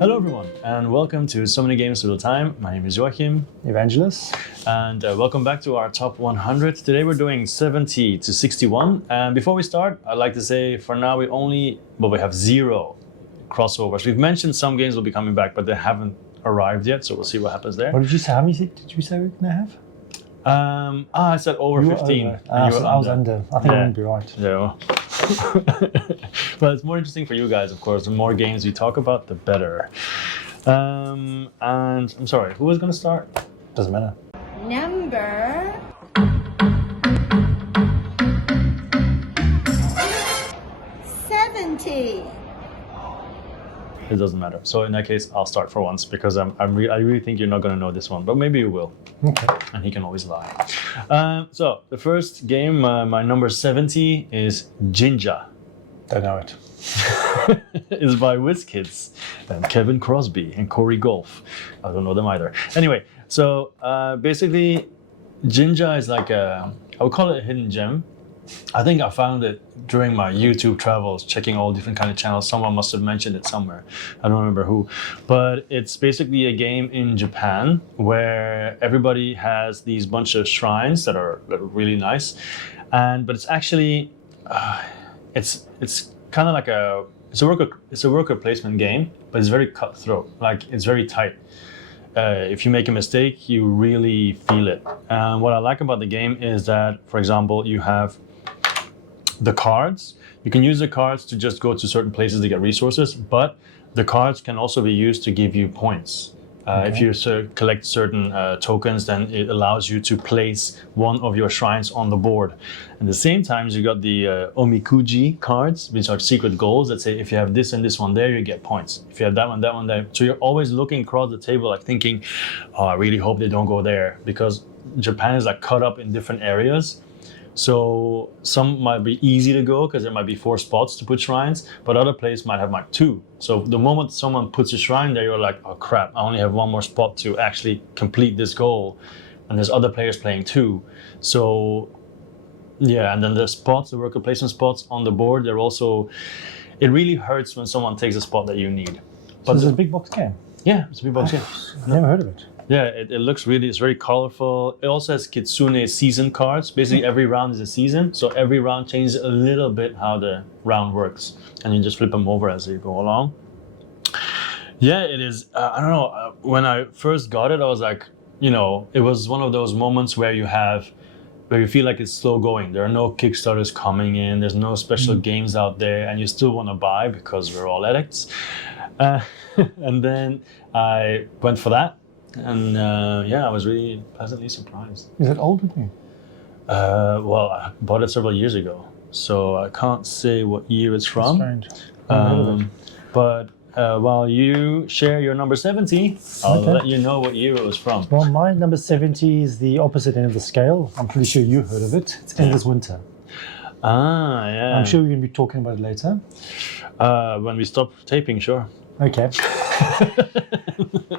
Hello everyone, and welcome to So Many Games Little Time. My name is Joachim. Evangelos. And welcome back to our top 100. Today we're doing 70 to 61. And before we start, I'd like to say for now we have 0 crossovers. We've mentioned some games will be coming back, but they haven't arrived yet, so we'll see what happens there. What did you say? How many did you say we're going to have? I said over 15. Over. I was under. I think I wouldn't be right. Yeah. Well. But it's more interesting for you guys, of course. The more games we talk about, the better. And I'm sorry, who was going to start? Doesn't matter. Number 70. It doesn't matter. So in that case, I'll start for once because I really think you're not going to know this one, but maybe you will. Okay. And he can always lie. So the first game, my number 70 is Jinja. Don't know it. It's by WizKids and Kevin Crosby and Corey Golf. I don't know them either. Anyway, so basically, Jinja is like I would call it a hidden gem. I think I found it during my YouTube travels, checking all different kind of channels. Someone must have mentioned it somewhere. I don't remember who. But it's basically a game in Japan where everybody has these bunch of shrines that are really nice. But it's actually, it's kind of like it's a worker placement game, but it's very cutthroat. Like it's very tight. If you make a mistake, you really feel it. And what I like about the game is that, for example, you have the cards. You can use the cards to just go to certain places to get resources, but the cards can also be used to give you points. If you collect certain tokens, then it allows you to place one of your shrines on the board. At the same time, you got the omikuji cards, which are secret goals that say if you have this and this one there, you get points. If you have that one there. So you're always looking across the table, like thinking, oh, I really hope they don't go there, because Japan is like cut up in different areas. So some might be easy to go because there might be 4 spots to put shrines, but other places might have like 2. So the moment someone puts a shrine there, you're like, oh crap, I only have 1 more spot to actually complete this goal. And there's other players playing too. So yeah, and then the spots, the worker placement spots on the board, they're also, it really hurts when someone takes a spot that you need. But it's a big box game? Yeah, it's a big box game. I've never heard of it. Yeah, it looks it's very colorful. It also has Kitsune season cards. Basically, every round is a season. So every round changes a little bit how the round works. And you just flip them over as you go along. Yeah, it is. I don't know. When I first got it, I was like, it was one of those moments where you feel like it's slow going. There are no Kickstarters coming in. There's no special games out there. And you still want to buy because we're all addicts. And then I went for that. And I was really pleasantly surprised. Is it older than you? Well, I bought it several years ago, so I can't say what year it's from. That's strange. But while you share your number 70, I'll let you know what year it was from. Well, my number 70 is the opposite end of the scale. I'm pretty sure you heard of it. It's Endless Winter. Ah, yeah. I'm sure we're going to be talking about it later. When we stop taping, sure. Okay.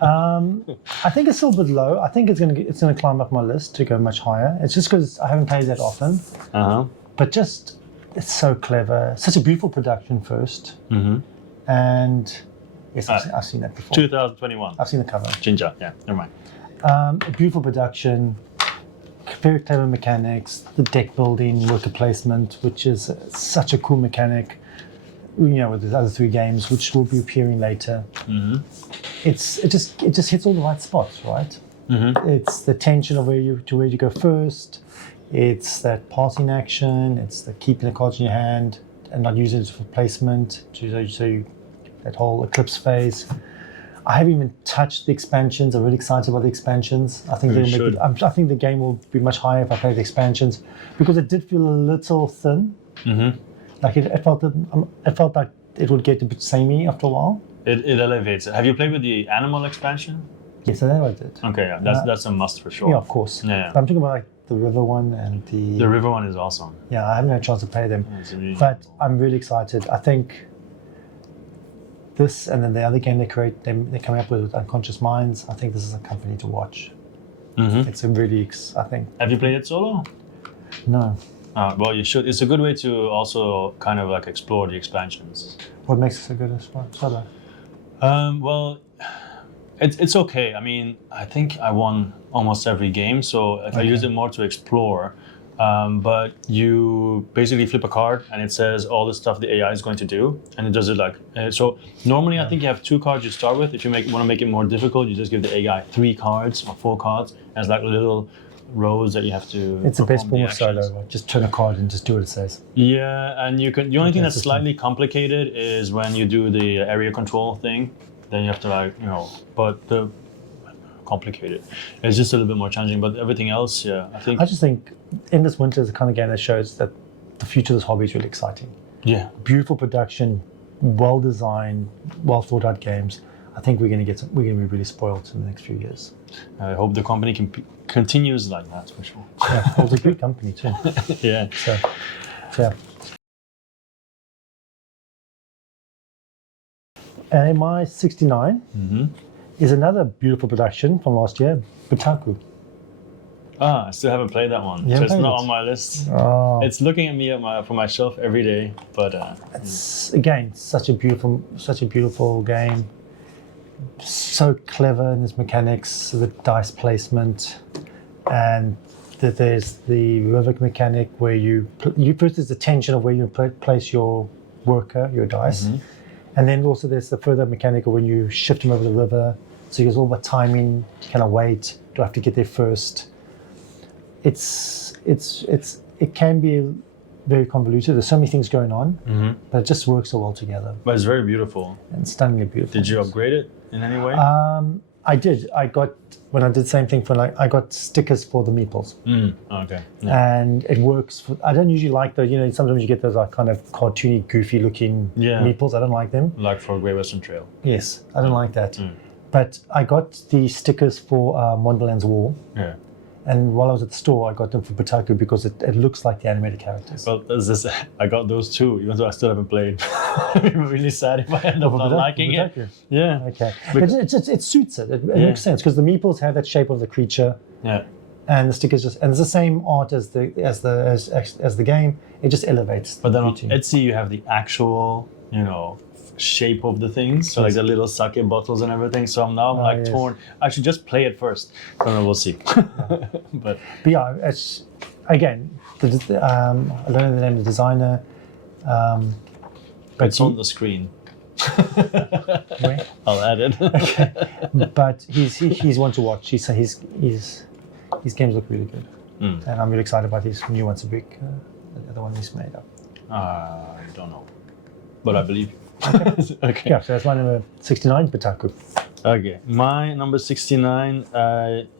I think it's still a bit low. I think it's gonna climb up my list to go much higher. It's just because I haven't played that often. But just it's so clever. Such a beautiful production first. And yes, I've seen that before. 2021. I've seen the cover. Jinja. Yeah. Never mind. A beautiful production. Very clever mechanics. The deck building, worker placement, which is such a cool mechanic. With the other 3 games, which will be appearing later. It just hits all the right spots, right? It's the tension of where you go first. It's that passing action. It's the keeping the cards in your hand and not using it for placement. That whole eclipse phase. I haven't even touched the expansions. I'm really excited about the expansions. I think I think the game will be much higher if I play the expansions, because it did feel a little thin. Like it felt like it would get a bit samey after a while. It elevates it. Have you played with the animal expansion? Yes, I did. Okay, yeah, that's a must for sure. Yeah, of course. Yeah. But I'm talking about like the river one and the river one is awesome. Yeah, I haven't had a chance to play them, Really but cool. I'm really excited. I think this and then the other game they're coming up with Unconscious Minds. I think this is a company to watch. It's a really, I think. Have you played it solo? No. Well, you should. It's a good way to also kind of like explore the expansions. What makes it so good as well? Well, it's okay. I mean, I think I won almost every game, so I use it more to explore. But you basically flip a card and it says all the stuff the AI is going to do, and it does it like so. Normally, I think you have 2 cards you start with. If you want to make it more difficult, you just give the AI 3 cards or 4 cards, and it's like little rows that you have to. It's the best form of actions. solo. Right? Just turn a card and just do what it says. Yeah, and you can. The only thing that's system. slightly complicated is when you do the area control thing. Then you have to but the complicated. It's just a little bit more challenging. But everything else, yeah, I think. I just think Endless Winter is the kind of game that shows that the future of this hobby is really exciting. Yeah. Beautiful production, well designed, well thought out games. I think we're going to be really spoiled in the next few years. I hope the company continues like that for sure. Yeah, well, it's a good company too. Yeah. So, yeah. And my 69 is another beautiful production from last year, Butaku. I still haven't played that one. You So haven't it's played not it? on my list. Oh, It's looking at me for my shelf every day, but it's again such a beautiful game. So clever in its mechanics, the dice placement, and that there's the river mechanic where you first there's the tension of where you place your worker, your dice. And then also there's the further mechanic of when you shift them over the river. So there's all the timing, can I wait? Do I have to get there first? It can be very convoluted. There's so many things going on, but it just works so well together. But it's very beautiful. And stunningly beautiful. Did you upgrade it in any way? I did. When I did the same thing I got stickers for the meeples. Okay. Yeah. And it works. I don't usually like those, sometimes you get those like kind of cartoony, goofy looking meeples. I don't like them. Like for Great Western Trail. Yes, I don't like that. But I got the stickers for Wonderland's War. Yeah. And while I was at the store, I got them for Butaku because it looks like the animated characters. Well, I got those too, even though I still haven't played. I'm really sad if I end up not liking it. Yeah. Okay. It suits it. It makes sense because the meeples have that shape of the creature. Yeah. And the stickers and it's the same art as the game. It just elevates. But then on Etsy, you have the actual, shape of the things. So like the little sake bottles and everything. So I'm torn. I should just play it first. But then we'll see. But yeah, it's again. I don't know the name of the designer. But it's on the screen. Where? I'll add it. Okay. But he's one to watch. His games look really good, and I'm really excited about his new Once a Week, the one he's made up. I don't know, but I believe you. Okay. Yeah, so that's my number 69, Butaku. Okay, my number 69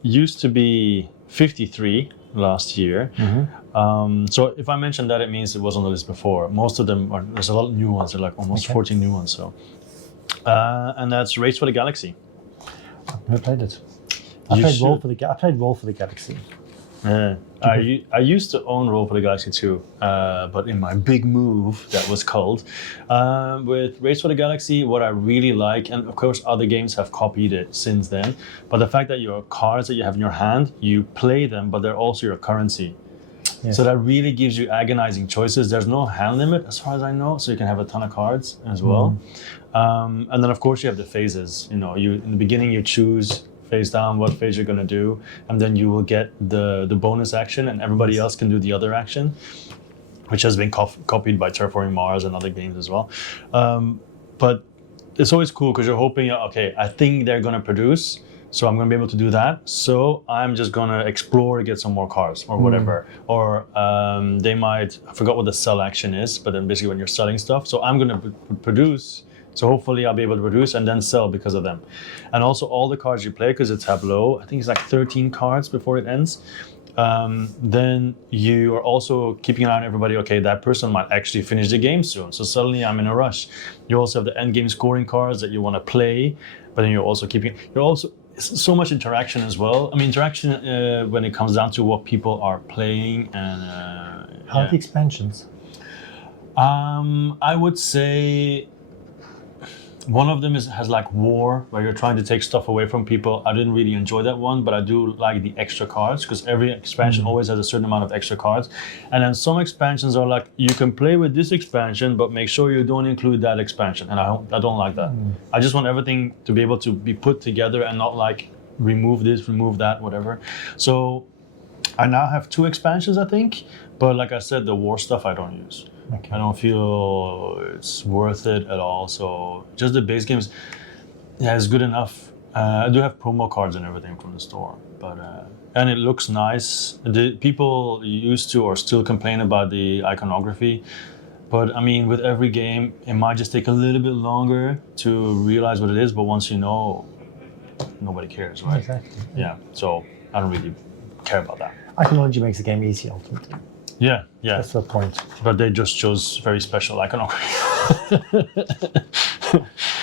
used to be 53 last year. So if I mentioned that, it means it was on the list before. Most of them there's a lot of new ones. There are like almost 14 new ones. So, and that's Race for the Galaxy. I've never played it. I played Roll for the Galaxy. Yeah, I used to own Roll for the Galaxy too, but in my big move, that was called, with Race for the Galaxy, what I really like, and of course other games have copied it since then, but the fact that your cards that you have in your hand, you play them, but they're also your currency. Yes. So that really gives you agonizing choices. There's no hand limit as far as I know, so you can have a ton of cards as well. And then of course you have the phases. In the beginning you choose face down what phase you're going to do, and then you will get the bonus action, and everybody else can do the other action, which has been copied by Terraforming Mars and other games as well. But it's always cool because you're hoping, okay, I think they're going to produce, so I'm going to be able to do that. So I'm just going to explore to get some more cars or whatever. Or they might, I forgot what the sell action is, but then basically when you're selling stuff. So I'm going to produce. So hopefully I'll be able to produce and then sell because of them. And also all the cards you play, because it's tableau, I think it's like 13 cards before it ends. Then you are also keeping an eye on everybody. Okay, that person might actually finish the game soon. So suddenly I'm in a rush. You also have the end game scoring cards that you want to play, but then you're also so much interaction as well. I mean, interaction when it comes down to what people are playing and how are the expansions? I would say One of them has like war, where you're trying to take stuff away from people. I didn't really enjoy that one, but I do like the extra cards because every expansion always has a certain amount of extra cards. And then some expansions are like, you can play with this expansion, but make sure you don't include that expansion. And I don't like that. I just want everything to be able to be put together and not like remove this, remove that, whatever. So I now have 2 expansions, I think. But like I said, the war stuff I don't use. Okay. I don't feel it's worth it at all. So just the base games, yeah, it's good enough. I do have promo cards and everything from the store, but and it looks nice. The people used to or still complain about the iconography, but I mean, with every game, it might just take a little bit longer to realize what it is. But once you know, nobody cares, right? Exactly. Yeah. So I don't really care about that. Iconology makes the game easy, ultimately. Yeah, yeah. That's the point. But they just chose very special iconography.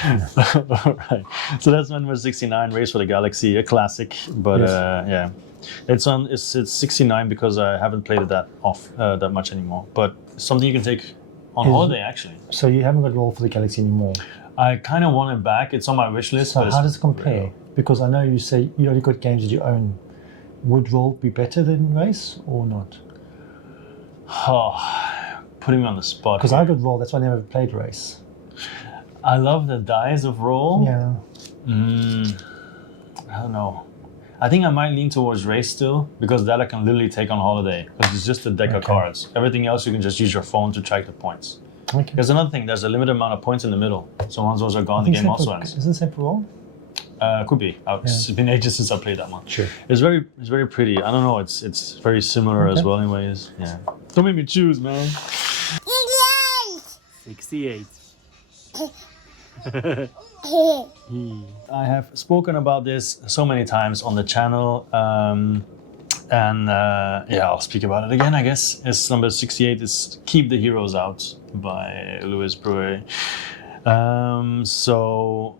Right. So that's number 69, Race for the Galaxy, a classic. But Yes. yeah, it's 69 because I haven't played it that much anymore. But something you can take on holiday actually. So you haven't got Roll for the Galaxy anymore. I kind of want it back. It's on my wish list. So but how it's does it compare? Because I know you say you only got games that you own. Would Roll be better than Race or not? Oh, putting me on the spot. Because I got Roll, that's why I never played Race. I love the dice of roll. Yeah. I don't know. I think I might lean towards Race still because that I can literally take on holiday because it's just a deck of cards. Everything else you can just use your phone to track the points. Okay. There's another thing. There's a limited amount of points in the middle. So once those are gone, the game also ends. Isn't it same for Roll? Could be. It's been ages since I played that one. Sure. It's very pretty. I don't know. It's very similar as well. Anyways, yeah. Don't make me choose, man. 68. I have spoken about this so many times on the channel, yeah, I'll speak about it again. I guess it's number 68. Is Keep the Heroes Out by Louis Brouet. So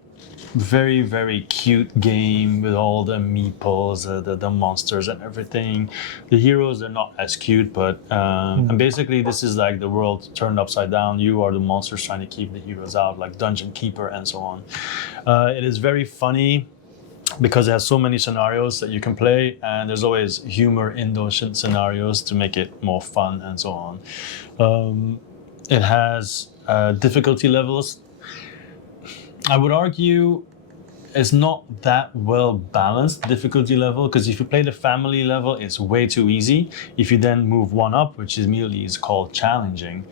very, very cute game with all the meeples, the monsters and everything. The heroes are not as cute, but and basically this is like the world turned upside down. You are the monsters trying to keep the heroes out, like Dungeon Keeper and so on. It is very funny because it has so many scenarios that you can play, and there's always humor in those scenarios to make it more fun and so on. It has difficulty levels. I would argue it's not that well balanced difficulty level, because if you play the family level, it's way too easy. If you then move one up, which immediately is called challenging,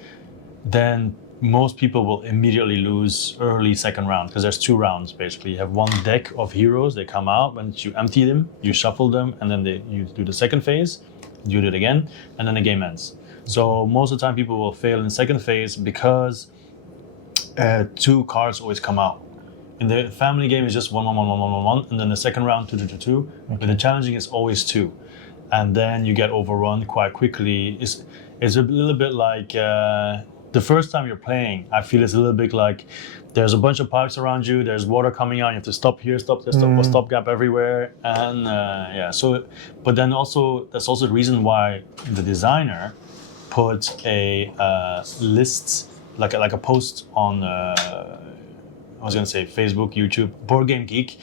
then most people will immediately lose early second round, because there's 2 rounds basically. You have one deck of heroes, they come out, once you empty them, you shuffle them, and then you do the second phase, you do it again, and then the game ends. So most of the time people will fail in the second phase because 2 cards always come out. In the family game, it's just 1, 1, 1, 1, 1, 1, 1, and then the second round 2, 2, 2, 2. Okay. But the challenging is always 2, and then you get overrun quite quickly. It's a little bit like the first time you're playing. I feel it's a little bit like there's a bunch of pipes around you. There's water coming out. You have to stop here, stop there, stop gap everywhere, and yeah. So, but then also that's also the reason why the designer put a list, like a post on. I was gonna say Facebook, YouTube, Board Game Geek,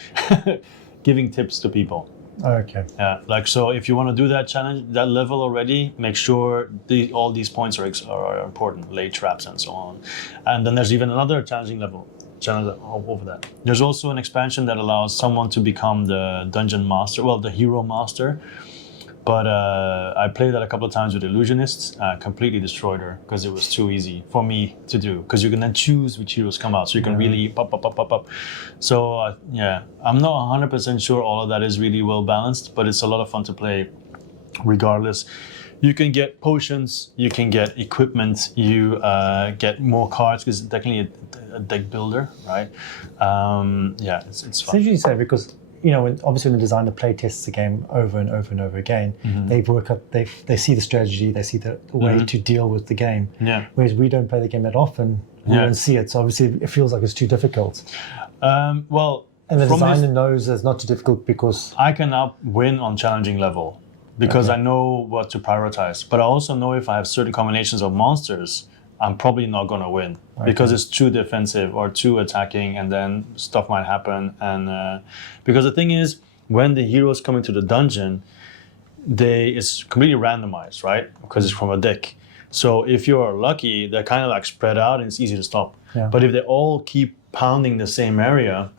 giving tips to people. Okay. Like, so if you want to do that challenge, that level already, make sure all these points are important, lay traps and so on. And then there's even another challenge over that. There's also an expansion that allows someone to become the dungeon master, well, the hero master. But I played that a couple of times with Illusionists, completely destroyed her because it was too easy for me to do. Because you can then choose which heroes come out, so you can really pop. So yeah, I'm not 100% sure all of that is really well balanced, but it's a lot of fun to play regardless. You can get potions, you can get equipment, you get more cards because it's technically a deck builder, right? Yeah, it's fun. It's interesting to say because, you know, obviously when the designer play tests the game over and over and over again, they work up, they see the strategy, they see the way to deal with the game. Yeah. Whereas we don't play the game that often, we don't see it. So obviously it feels like it's too difficult. Well, and the designer knows it's not too difficult because I can now win on challenging level because I know what to prioritize. But I also know if I have certain combinations of monsters I'm probably not going to win because it's too defensive or too attacking, and then stuff might happen. And because the thing is, when the heroes come into the dungeon, it's completely randomized, right? Because it's from a deck. So if you're lucky, they're kind of like spread out and it's easy to stop. Yeah. But if they all keep pounding the same area,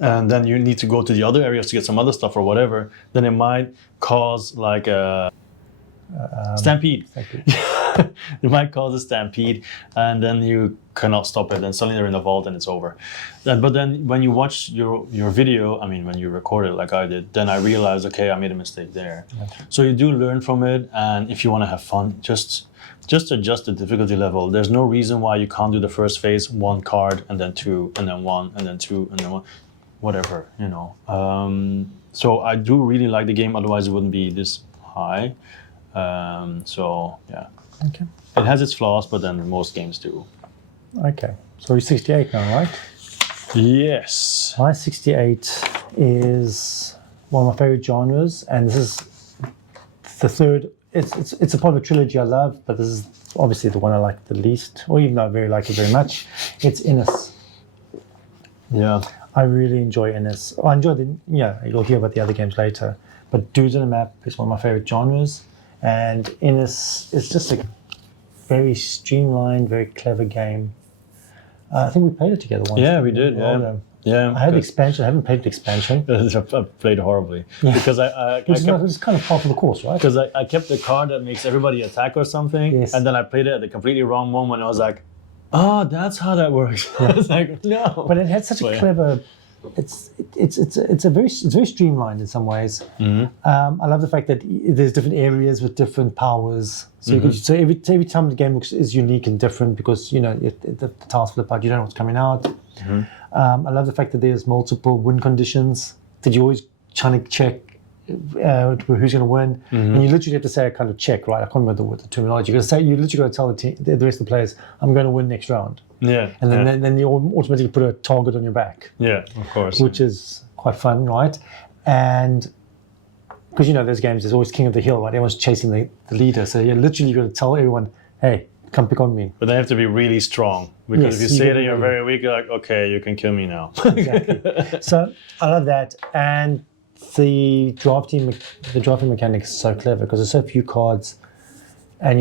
and then you need to go to the other areas to get some other stuff or whatever, then it might cause like a stampede. It might cause a stampede, and then you cannot stop it. And suddenly they're in the vault and it's over. But then when you watch your video, I mean, when you record it like I did, then I realized, okay, I made a mistake there. Okay. So you do learn from it, and if you want to have fun, just adjust the difficulty level. There's no reason why you can't do the first phase, 1 card, and then 2, and then 1, and then 2, and then 1, whatever, you know. So I do really like the game, otherwise it wouldn't be this high. So yeah. Okay. It has its flaws, but then most games do. Okay. So you're 68 now, right? Yes. My 68 is one of my favorite genres, and this is the third. It's a part of a trilogy I love, but this is obviously the one I like the least, or even though I very like it very much. It's Innis. Yeah. I really enjoy Innis. I enjoy you'll hear about the other games later, but Dudes on a Map is one of my favorite genres, and Innis is just a very streamlined, very clever game. I think we played it together once. Yeah, we did. Yeah. I had the expansion. I haven't played the expansion. I played horribly because it's kind of part of the course, right? Because I kept the card that makes everybody attack or something, yes. And then I played it at the completely wrong moment. I was like, oh, that's how that works. I was like, no. But it had such a clever. It's very streamlined in some ways. Mm-hmm. I love the fact that there's different areas with different powers. So every time the game is unique and different because the tiles flip out. You don't know what's coming out. Mm-hmm. I love the fact that there's multiple win conditions that you always trying to check who's going to win, and you literally have to say a kind of check, right? I can't remember the terminology. You literally got to tell the rest of the players, "I'm going to win next round." Yeah, and then you automatically put a target on your back. Yeah, of course. Which is quite fun, right? And because there's games, there's always king of the hill, right? Everyone's chasing the leader, so you're literally got to tell everyone, "Hey, come pick on me." But they have to be really strong because if you say that you're very weak, you're like, okay, you can kill me now. Exactly. So I love that, and the drafting mechanic is so clever because there's so few cards, and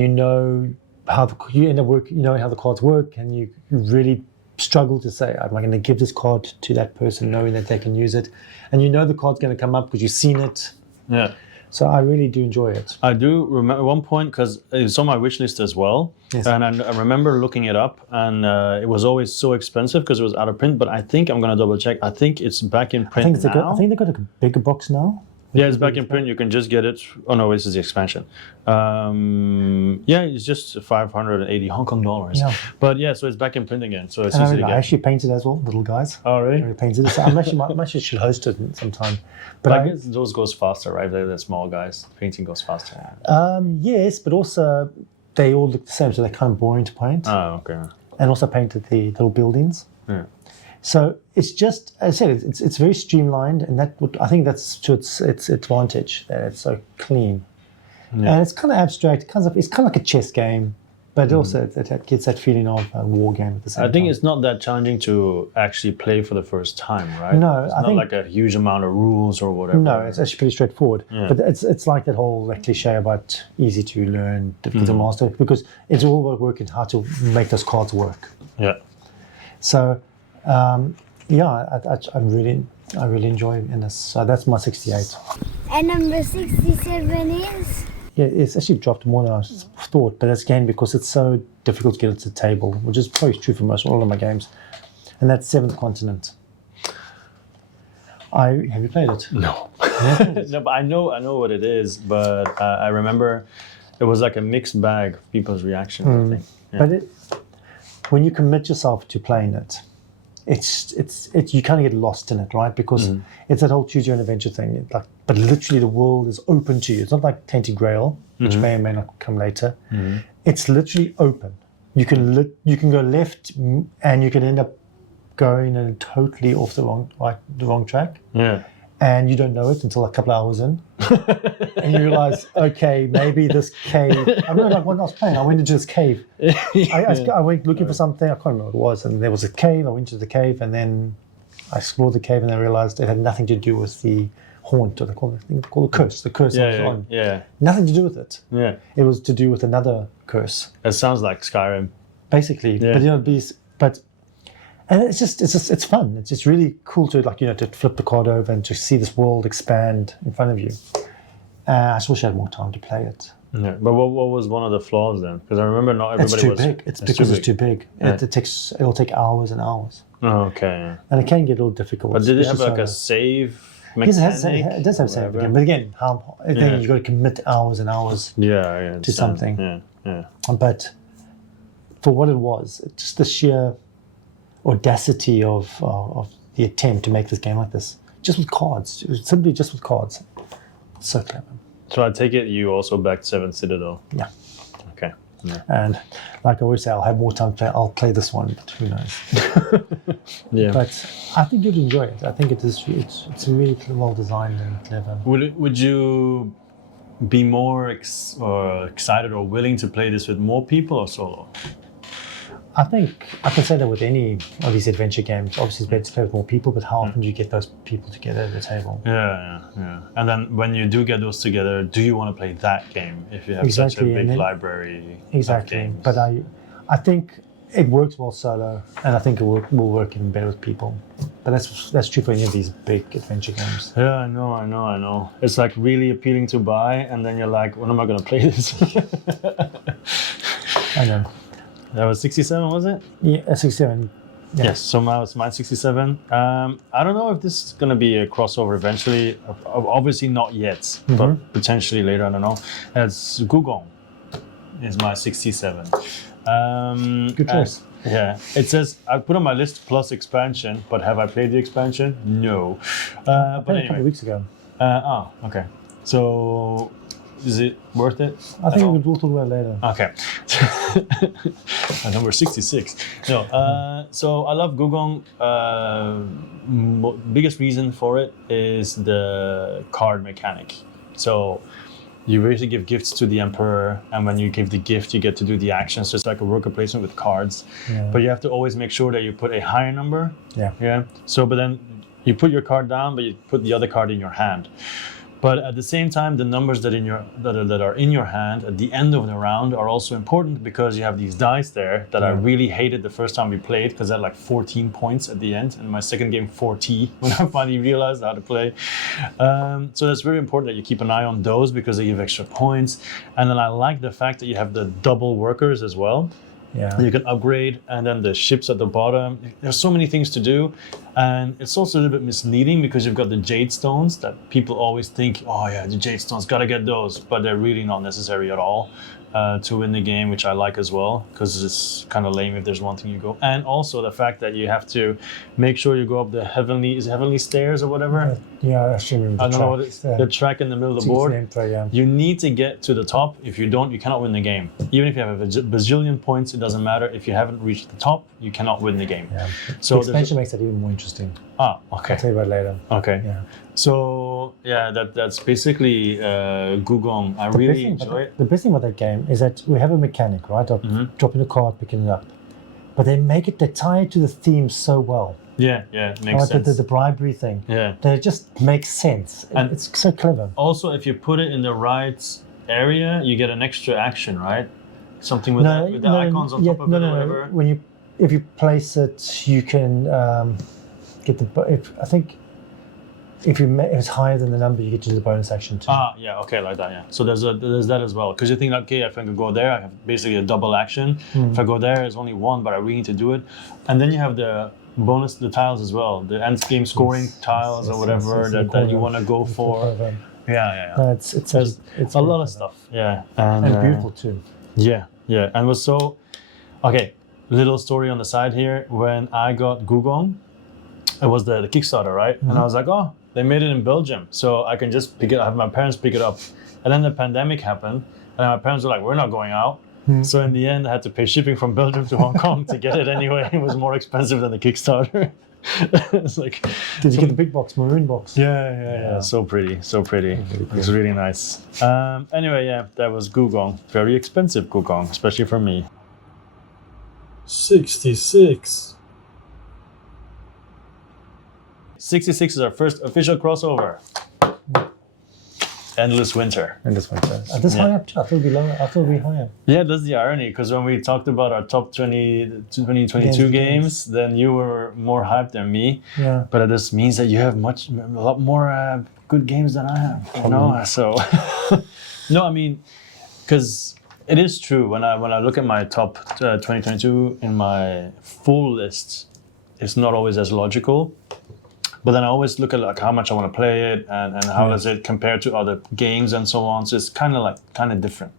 how you end up working, how the cards work, and you really struggle to say, am I going to give this card to that person knowing that they can use it? And the card's going to come up because you've seen it. Yeah. So I really do enjoy it. I do remember one point because it's on my wish list as well. Yes. And I remember looking it up, and it was always so expensive because it was out of print. But I think I'm going to double check. I think it's back in print now. I think they got a bigger box now. Yeah, it's back in print. You can just get it. Oh no, this is the expansion. Yeah, it's just 580 Hong Kong dollars. Yeah. But yeah, so it's back in print again. So it's and easy to get. I actually painted as well, little guys. Oh really? I painted it. So I actually should host it sometime. But I guess those goes faster, right? They're the small guys. Painting goes faster. Yes, but also they all look the same, so they're kind of boring to paint. Oh, okay. And also painted the little buildings. Yeah. So it's just, as I said, it's very streamlined, and I think that's to its advantage that it's so clean. Yeah. And it's kind of abstract. It's kind of like a chess game, but also it gets that feeling of a war game at the same time. I think it's not that challenging to actually play for the first time, right? No, it's not like a huge amount of rules or whatever. No, it's actually pretty straightforward. Yeah. But it's like that whole cliche about easy to learn, difficult to master, because it's all about working hard to make those cards work. Yeah. So. I really enjoy Innis. So that's my 68. And number 67 is? Yeah, it's actually dropped more than I thought, but that's again because it's so difficult to get it to the table, which is probably true for all of my games. And that's Seventh Continent. Have you played it? No. No, but I know what it is, but I remember it was like a mixed bag of people's reaction, I think. Yeah. But when you commit yourself to playing it, it's you kind of get lost in it, right? Because it's that whole choose your own adventure thing. But literally the world is open to you. It's not like Tainted Grail, which may or may not come later. It's literally open. You can go left, and you can end up going and totally off the wrong track. Yeah. and you don't know it until a couple of hours in, and you realize, okay, maybe this cave. I remember like when I was playing, I went into this cave. I went looking for something. I can't remember what it was, and there was a cave. I went into the cave, and then I explored the cave, and I realized it had nothing to do with the haunt, or they call it the curse. The curse I was on. Yeah. Nothing to do with it. Yeah. It was to do with another curse, It sounds like Skyrim. basically. Yeah. But and it's fun. It's just really cool to to flip the card over and to see this world expand in front of you. I just wish I had more time to play it. Yeah. But what was one of the flaws then? Because I remember not everybody It's too was. big. It's because it's too big. Yeah. It'll take hours and hours, Oh, okay. and it can get a little difficult. But did it have especially like a solo. save Yes, mechanic? it does have save Whatever? again. But again, I think Yeah. you've got to commit hours and hours. Yeah, I understand. something. Yeah. But for what it was, just the sheer audacity of the attempt to make this game like this, just with cards. It was simply just with cards. So clever. So I take it you also backed 7 Citadel. Yeah. Okay. Yeah. And like I always say, I'll have more time to play. I'll play this one, but who knows? Yeah. But I think you'd enjoy it. I think it's really well designed and clever. Would you be more excited or willing to play this with more people or solo? I think I can say that with any of these adventure games. Obviously, it's better to play with more people, but how often do you get those people together at the table? Yeah. And then when you do get those together, do you want to play that game if you have such a Exactly, and big then- library Exactly. of games? But I think it works well solo, and I think it will work even better with people. But that's true for any of these big adventure games. Yeah, I know. It's like really appealing to buy, and then you're like, when am I going to play this? I know. That was 67, was it? Yeah, 67. Yeah. Yes, so now it's mine 67. I don't know if this is going to be a crossover eventually. Obviously not yet, but potentially later, I don't know. It's Gugong is my 67. Good choice. Yeah, it says, I put on my list plus expansion, but have I played the expansion? No. I But played it a couple anyway. of weeks ago. Okay. So, is it worth it? I think we'll talk about it later. Okay. Number 66. No, so I love Gugong. Biggest reason for it is the card mechanic. So you basically give gifts to the emperor, and when you give the gift, you get to do the action. So it's like a worker placement with cards. Yeah. But you have to always make sure that you put a higher number. Yeah. Yeah. So, but then you put your card down, but you put the other card in your hand. But at the same time, the numbers that are in your hand at the end of the round are also important, because you have these dice there that I really hated the first time we played, because I had like 14 points at the end, and my second game 40 when I finally realized how to play. So it's very important that you keep an eye on those, because they give extra points. And then I like the fact that you have the double workers as well. Yeah. You can upgrade, and then the ships at the bottom. There's so many things to do, and it's also a little bit misleading, because you've got the jade stones that people always think, oh yeah, the jade stones, gotta get those, but they're really not necessary at all to win the game, which I like as well, because it's kind of lame if there's one thing you go. And also the fact that you have to make sure you go up the heavenly stairs or whatever. Yeah, I should remember I the don't track. know what it's the track in the middle of the It's board. the intro, yeah. You need to get to the top. If you don't, you cannot win the game. Even if you have a bazillion points, it doesn't matter. If you haven't reached the top, you cannot win the game. Yeah. So The expansion makes it even more interesting. okay. I'll tell you about it later. Okay. Yeah. So yeah, that's basically Gugong. I really enjoy it. The best thing about that game is that we have a mechanic, right, of Mm-hmm. dropping a card, picking it up. But they tie it to the theme so well. Yeah, makes Like sense. the bribery thing. Yeah. That it just makes sense. And- It's so clever. Also, if you put it in the right area, you get an extra action, right? Something with the icons on top of it or whatever. If you place it, you can get the. If it's higher than the number, you get to do the bonus action too. Yeah, okay, like that, yeah. So there's that as well, because you think, okay, if I can go there, I have basically a double action. If I go there, it's only one, but I really need to do it. And then you have the bonus, the tiles as well, the end game scoring tiles or whatever that you want to go for. Yeah. No, it's a lot of stuff. Yeah, and beautiful too. Yeah, and was so. Okay, little story on the side here. When I got Gugong, it was the Kickstarter, right? And I was like, oh, they made it in Belgium, so I can just have my parents pick it up. And then the pandemic happened, and my parents were like, we're not going out. So in the end, I had to pay shipping from Belgium to Hong Kong to get it anyway. It was more expensive than the Kickstarter. It's like, Did you get the big box, maroon box? yeah. So pretty. It's really nice. Anyway, yeah, that was Gugong. Very expensive Gugong, especially for me. 66. 66 is our first official crossover. Endless Winter. And this one, are this high up? I thought it'd be lower. I thought it'd be higher. Yeah, that's the irony, because when we talked about our top 2022 games, then you were more hyped than me. Yeah. But this means that you have a lot more good games than I have. You know? So, no, I mean, because it is true. When I look at my top 2022 in my full list, it's not always as logical. But then I always look at like how much I want to play it and how does it compare to other games and so on. So it's kind of different.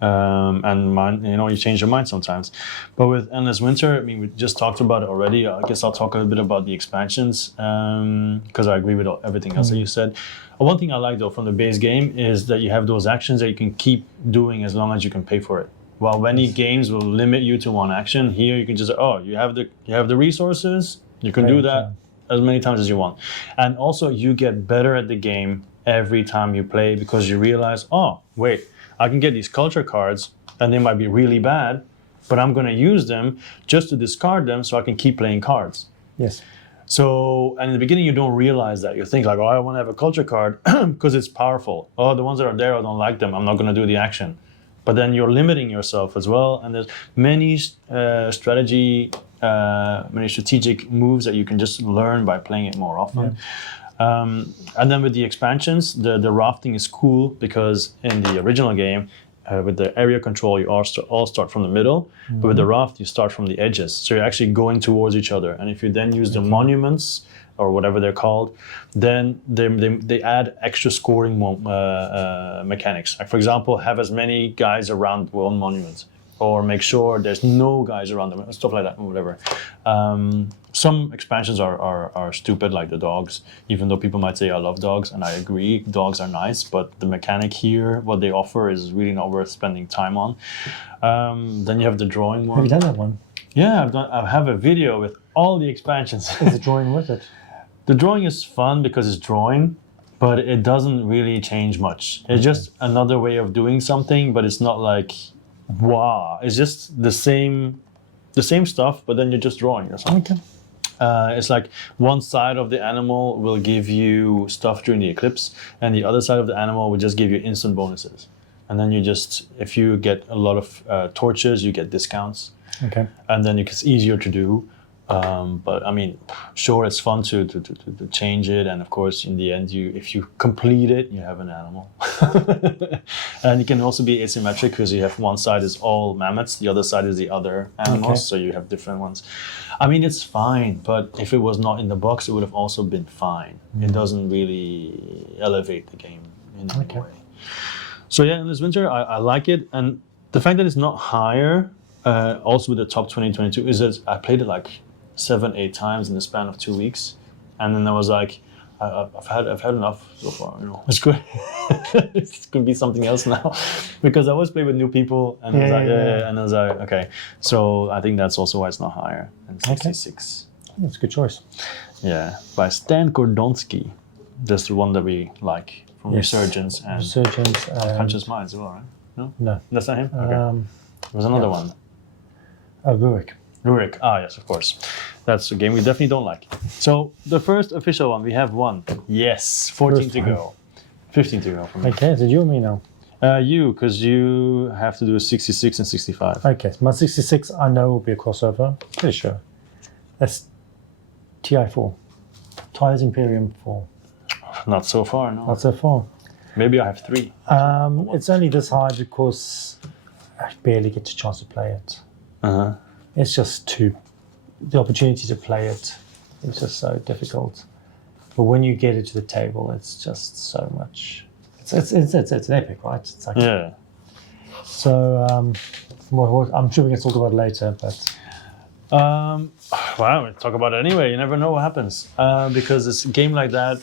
And mine, you change your mind sometimes. But with Endless Winter, I mean, we just talked about it already. I guess I'll talk a little bit about the expansions because I agree with everything else that you said. One thing I like though from the base game is that you have those actions that you can keep doing as long as you can pay for it. While many games will limit you to one action, here you can just you have the resources, you can do that as many times as you want. And also you get better at the game every time you play because you realize, oh, wait, I can get these culture cards and they might be really bad, but I'm gonna use them just to discard them so I can keep playing cards. Yes. So, and in the beginning you don't realize that. You think like, oh, I wanna have a culture card because it's powerful. Oh, the ones that are there, I don't like them, I'm not gonna do the action. But then you're limiting yourself as well. And there's many many strategic moves that you can just learn by playing it more often. And then with the expansions, the rafting is cool because in the original game, with the area control, you all start from the middle, but with the raft, you start from the edges. So you're actually going towards each other. And if you then use the monuments, or whatever they're called, then they add extra scoring mechanics. Like for example, have as many guys around one monument, or make sure there's no guys around them, stuff like that, or whatever. Some expansions are stupid, like the dogs, even though people might say I love dogs, and I agree, dogs are nice, but the mechanic here, what they offer is really not worth spending time on. Then you have the drawing one. Have you done that one? Yeah, I have a video with all the expansions. Is the drawing worth it? The drawing is fun because it's drawing, but it doesn't really change much. It's just another way of doing something, but it's not like, wow. It's just the same stuff, but then you're just drawing or something. Okay. It's like one side of the animal will give you stuff during the eclipse, and the other side of the animal will just give you instant bonuses. And then if you get a lot of torches, you get discounts. Okay. And then it's easier to do. But I mean, sure, it's fun to change it, and of course, in the end, if you complete it, you have an animal. And it can also be asymmetric because you have one side is all mammoths, the other side is the other animals, so you have different ones. I mean, it's fine, but if it was not in the box, it would have also been fine. It doesn't really elevate the game in any way. So yeah, in this winter, I like it, and the fact that it's not higher, also with the top 2022, is that I played it like 7-8 times in the span of 2 weeks, and then I was like, I've had enough so far. It's good. It could be something else now, because I always play with new people, and and I was like, okay. So I think that's also why it's not higher than 66. That's a good choice. Yeah, by Stan Kordonsky. That's the one that we like from Resurgence and Conscious Minds as well, right? No. That's not him. Okay. There's another one. Rurik. Rurik, yes, of course. That's a game we definitely don't like. So the first official one, we have one. Yes, 14 to go. 15 to go for me. Okay, is it you or me now? You, because you have to do 66 and 65. Okay, my 66 I know will be a crossover. Pretty sure. That's TI4. Tires Imperium 4. Not so far, no. Not so far. Maybe I have 3. It's only this high because I barely get a chance to play it. It's just the opportunity to play it is just so difficult. But when you get it to the table, it's just so much. It's an epic, right? It's like, yeah. So I'm sure we can talk about it later, but. Well, we'll talk about it anyway. You never know what happens because it's a game like that.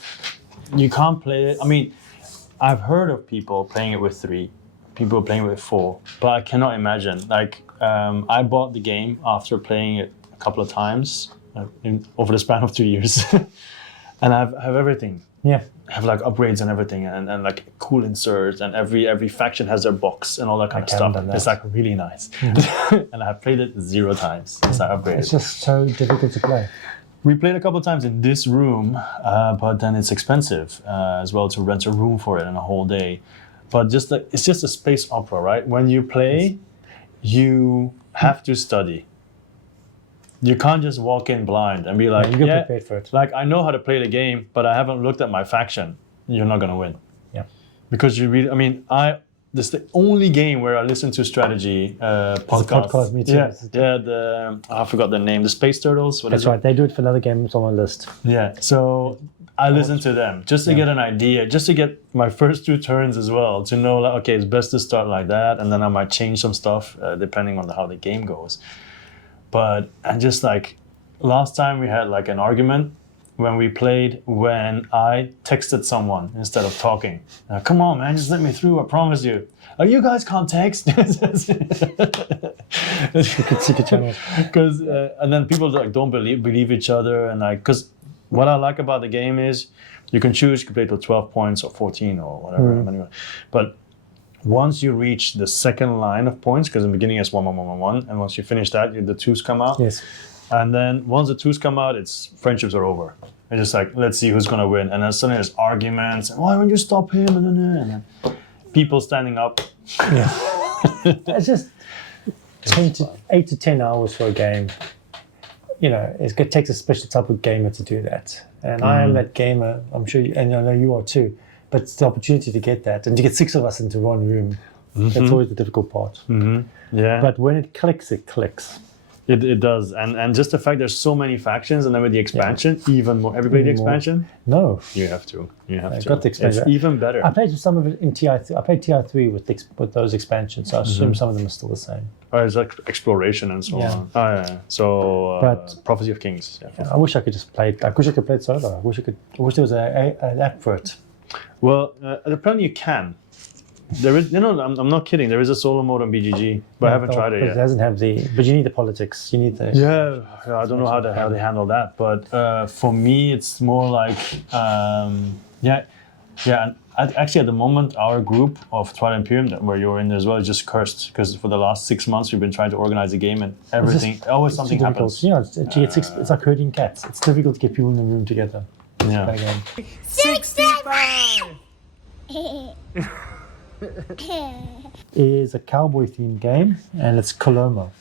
You can't play it. I mean, I've heard of people playing it with 3, people playing with 4, but I cannot imagine. Like, I bought the game after playing it a couple of times over the span of 2 years, and I have everything. Yeah. Have like upgrades and everything, and like cool inserts, and every faction has their box and all that kind of stuff. It's like really nice. And I have played it 0 times since I upgraded. It's just so difficult to play. We played a couple of times in this room, but then it's expensive as well to rent a room for it in a whole day. But it's just a space opera, right? When you play, you have to study. You can't just walk in blind and be like, you get prepared for it. Like, I know how to play the game, but I haven't looked at my faction. You're not going to win. Yeah. Because you really, I mean, this is the only game where I listen to strategy podcasts. Podcast, me too. Yeah, I forgot the name. The Space Turtles. That's right. They do it for another game. It's on my list. Yeah. So I listen to them just to get an idea, just to get my first 2 turns as well, to know, like, okay, it's best to start like that, and then I might change some stuff depending on how the game goes. But and just like last time we had like an argument when we played, when I texted someone instead of talking. Come on, man, just let me through. I promise you. Oh, you guys can't text. Secret channels. Because and then people like don't believe each other, and like, because what I like about the game is you can choose, you can play to 12 points or 14 or whatever. But once you reach the second line of points, because in the beginning it's 1, 1, 1, 1, 1, and once you finish that, the 2s come out. Yes. And then once the 2s come out, it's friendships are over. It's just like, let's see who's gonna win. And then suddenly there's arguments, and why don't you stop him? And then people standing up. Yeah. It's just 8 to 10 hours for a game. You know, it takes a special type of gamer to do that. And I am that gamer, I'm sure, and I know you are too. But it's the opportunity to get that, and to get 6 of us into one room, that's always the difficult part. Yeah. But when it clicks, it clicks. It does, and just the fact there's so many factions, and then with the expansion, even more. Everybody the expansion? No. You have to. I got the expansion. It's even better. I played some of it in TI3. I played TI3 with those expansions, so I assume some of them are still the same. Oh, it's like exploration and so on. Oh, yeah. So, But Prophecy of Kings. Yeah. I wish I could just play it. I wish I could play it solo. I wish there was an app for it. Well, apparently you can. There is, I'm not kidding. There is a solo mode on BGG, but I haven't tried it yet. It doesn't have but you need the politics. You need the. Yeah, I don't know how they handle that, but for me, it's more like, Actually, at the moment, our group of Twilight Imperium, where you're in as well, is just cursed because for the last 6 months we've been trying to organize a game, and always something happens. Yeah, it's like herding cats. It's difficult to get people in the room together. Yeah. 65! Is a cowboy themed game, and it's Coloma.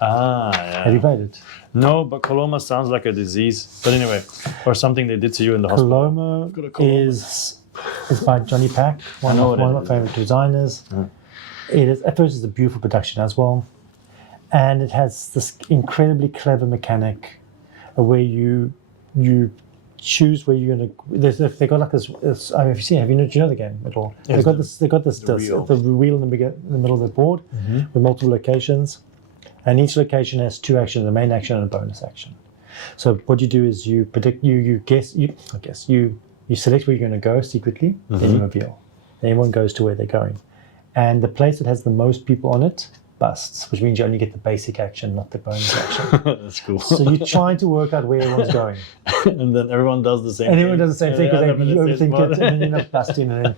Yeah. Have you played it? No, but Coloma sounds like a disease. But anyway, or something they did to you in the hospital. Coloma is by Johnny Pack, one of my favorite designers. It is, at first, it's a beautiful production as well, and it has this incredibly clever mechanic where you choose where you're gonna. They got like this. Have you know the game at all? Yes, They got this the wheel in the middle of the board with multiple locations, and each location has 2 actions: a main action and a bonus action. So what you do is you predict. You select where you're going to go secretly, then you reveal. Then everyone goes to where they're going, and the place that has the most people on it busts, which means you only get the basic action, not the bonus action. That's cool. So you're trying to work out where everyone's going. And then everyone does the same thing. And everyone does the same thing because you overthink it, and then you're not busting. And then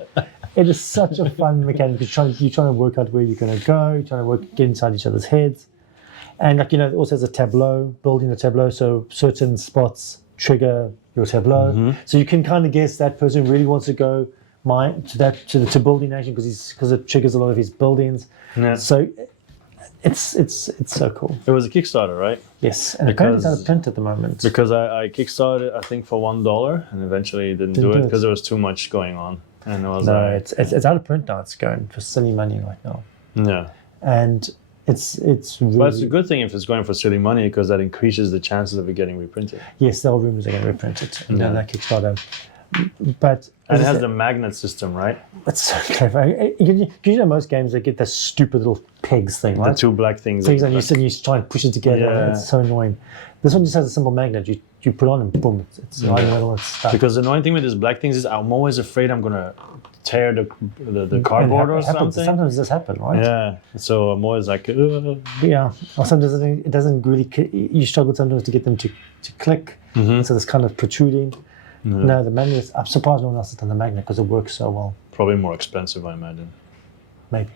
it is such a fun mechanic. You're trying to work out where you're going to go. You're trying to get inside each other's heads. And it also has a tableau, building a tableau, so certain spots trigger your tableau. So you can kind of guess that person really wants to go to building action because it triggers a lot of his buildings. Yeah. So it's so cool. It was a Kickstarter, right? Yes, and apparently it's out of print at the moment. Because I kickstarted, I think, for $1, and eventually didn't do it because there was too much going on. And it was it's out of print now. It's going for silly money right now. Yeah, and it's really. But it's a good thing if it's going for silly money because that increases the chances of it getting reprinted. Yes, there are rumors they're going to reprint it and then that Kickstarter. But and it has the magnet system, right? That's so clever. You know, most games they get that stupid little pegs thing, right? The 2 black things. And you try and push it together. Yeah. It's so annoying. This one just has a simple magnet. You you put on and boom, it's right in the middle. It's stuck. Because the annoying thing with these black things is I'm always afraid I'm gonna tear the cardboard or something. Sometimes this happens, right? Yeah. So I'm always like, ugh. Yeah. Or sometimes it doesn't really. You struggle sometimes to get them to click. So it's kind of protruding. No, the magnet. I'm surprised no one else has done the magnet because it works so well. Probably more expensive, I imagine. Maybe.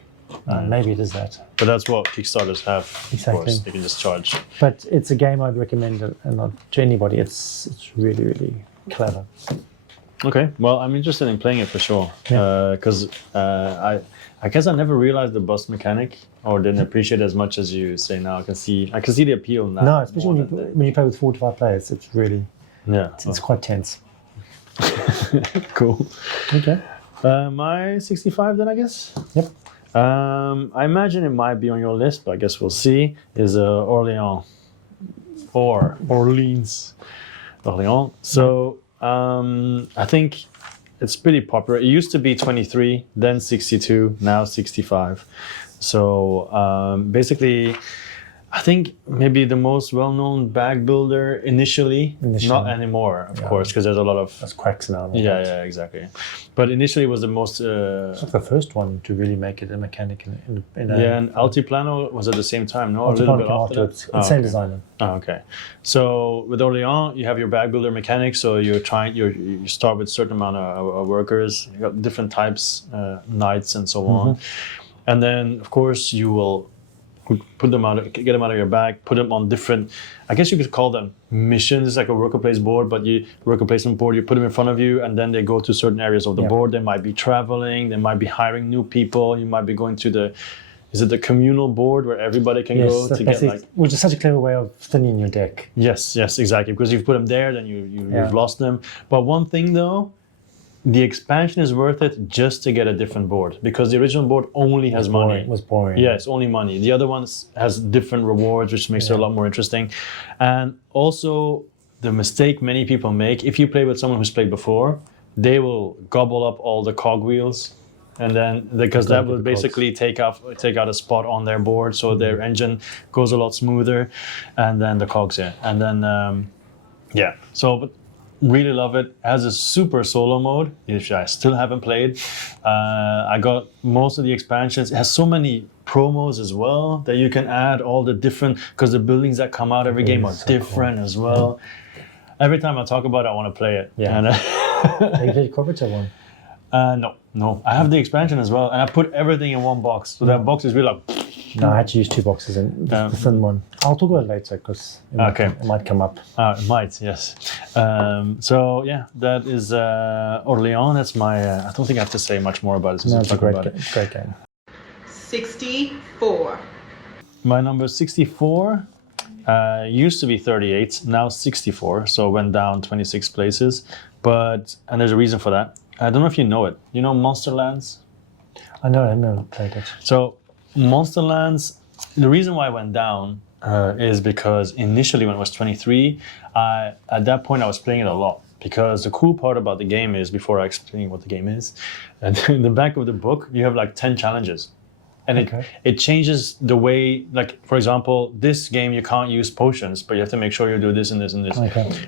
Maybe it is that. But that's what Kickstarters have. Exactly. Of course, they can just charge. But it's a game I'd recommend not to anybody. It's really, really clever. Okay. Well, I'm interested in playing it for sure. Because I guess I never realized the bus mechanic or didn't appreciate it as much as you say now. I can see the appeal now. No, especially when you play with 4 to 5 players, it's really it's quite tense. Cool. Okay. My 65 then, I guess. Yep. I imagine it might be on your list, but I guess we'll see. Is Orleans or Orleans. So I think it's pretty popular. It used to be 23, then 62, now 65. So basically, I think maybe the most well-known bag builder initially. Not anymore, of course, because there's a lot of... There's cracks now. Yeah, exactly. But initially it was the most... it's like the first one to really make it a mechanic in a... Yeah, and Altiplano was at the same time, no? A little bit after that? It's same designer. Oh, okay. So with Orleans, you have your bag builder mechanic. So you start with a certain amount of workers. You got different types, knights and so on. And then, of course, you will get them out of your bag, put them on different, I guess you could call them missions. It's like a worker place board, but worker placement board, you put them in front of you and then they go to certain areas of the board. They might be traveling, they might be hiring new people, you might be going to the communal board where everybody can go to get like... Which is such a clever way of thinning your deck. Yes, exactly. Because if you put them there, then you've lost them. But one thing though, the expansion is worth it just to get a different board because the original board only has money. It was boring. Yeah, it's only money. The other ones has different rewards, which makes it a lot more interesting. And also, the mistake many people make, if you play with someone who's played before, they will gobble up all the cogwheels. And then, because that will basically take out a spot on their board, so their engine goes a lot smoother. And then the cogs, And then, so... Really love it. It has a super solo mode, which I still haven't played. I got most of the expansions. It has so many promos as well that you can add all the different, because the buildings that come out every game are different as well. Every time I talk about it, I want to play it. Yeah. And, have you played the cooperative one? No. I have the expansion as well, and I put everything in one box. So that box is really like... No, I had to use 2 boxes and the thin one. I'll talk about it later because it might come up. It might, yes. So yeah, that is Orleans. That's my. I don't think I have to say much more about it. No, it's a great game. 64. My number 64 used to be 38, now 64. So it went down 26 places. And there's a reason for that. I don't know if you know it. You know Monsterlands? I know. I've never played it. So Monsterlands, the reason why I went down is because initially when I was 23, at that point I was playing it a lot. Because the cool part about the game is, before I explain what the game is, in the back of the book, you have like 10 challenges. And it changes the way, like, for example, this game you can't use potions, but you have to make sure you do this and this and this.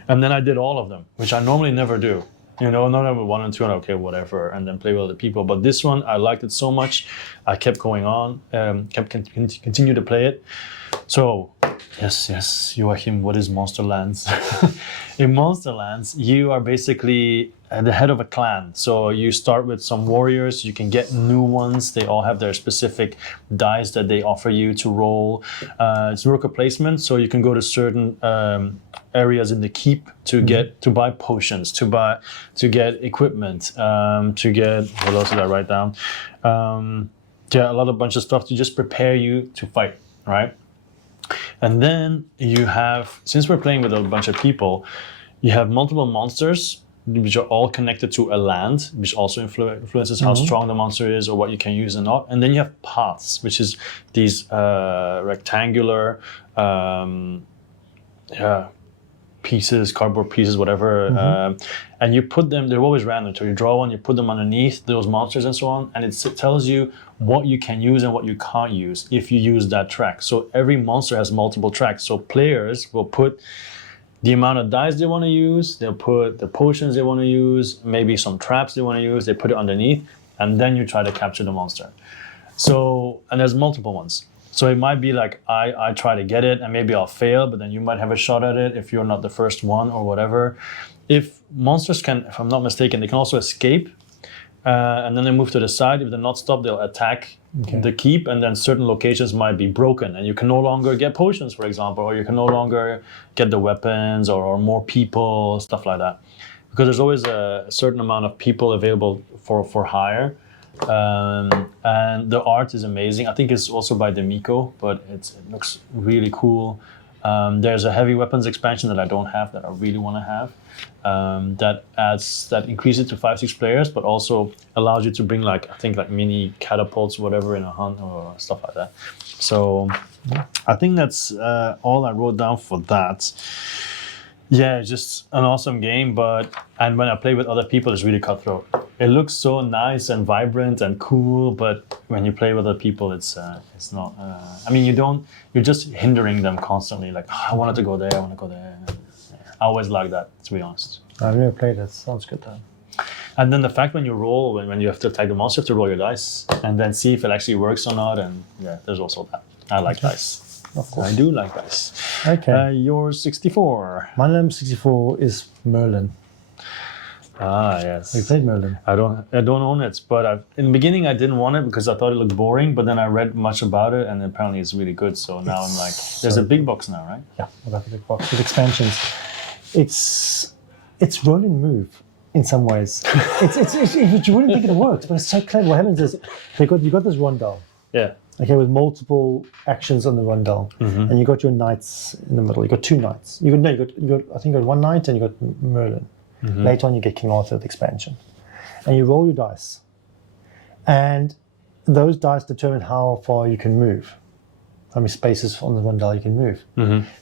And then I did all of them, which I normally never do. Not over 1 and 2, and okay, whatever, and then play with other people. But this one, I liked it so much, I kept going on, continue to play it. So, yes, Joachim, what is Monsterlands? In Monsterlands, you are basically the head of a clan. So you start with some warriors, you can get new ones. They all have their specific dice that they offer you to roll. It's worker placement, so you can go to certain areas in the keep to buy potions, to get equipment, to get, what else did I write down? A bunch of stuff to just prepare you to fight, right? And then you have, since we're playing with a bunch of people, you have multiple monsters which are all connected to a land, which also influences how strong the monster is or what you can use and not. And then you have paths, which is these rectangular pieces, cardboard pieces, whatever, and you put them, they're always random, so you draw one, you put them underneath those monsters and so on, and it tells you what you can use and what you can't use if you use that track. So every monster has multiple tracks, so players will put the amount of dice they want to use, they'll put the potions they want to use, maybe some traps they want to use, they put it underneath, and then you try to capture the monster. So, and there's multiple ones. So it might be like, I try to get it and maybe I'll fail, but then you might have a shot at it if you're not the first one or whatever. If monsters can, if I'm not mistaken, they can also escape and then they move to the side. If they're not stopped, they'll attack the keep, and then certain locations might be broken and you can no longer get potions, for example, or you can no longer get the weapons or more people, stuff like that. Because there's always a certain amount of people available for hire. And the art is amazing. I think it's also by D'Amico, but it looks really cool. There's a heavy weapons expansion that I don't have that I really want to have. That increases it to 5-6 players, but also allows you to bring I think mini catapults or whatever in a hunt or stuff like that. So I think that's all I wrote down for that. Yeah, it's just an awesome game, and when I play with other people, it's really cutthroat. It looks so nice and vibrant and cool, but when you play with other people, it's not. I mean, you're just hindering them constantly. Like, oh, I wanted to go there, I want to go there. I always like that, to be honest. I've never played it. Sounds good though. And then the fact when you roll, when you have to attack the monster, you have to roll your dice and then see if it actually works or not. And yeah, there's also that. I like dice. Of course. I do like dice. Okay. Yours 64. My number 64 is Merlin. Ah, yes. Have you played Merlin? I don't own it, but in the beginning I didn't want it because I thought it looked boring. But then I read much about it, and apparently it's really good. So now I'm like, there's a big box now, right? Yeah, I got the big box with expansions. It's roll and move in some ways. You wouldn't think it works, but it's so clever. What happens is you got this rondel. Yeah. Okay, with multiple actions on the rondel, and you got your knights in the middle. You got two knights. You got I think you got one knight and you got Merlin. Later on, you get King Arthur with expansion, and you roll your dice, and those dice determine how far you can move, how many spaces on the rondel you can move.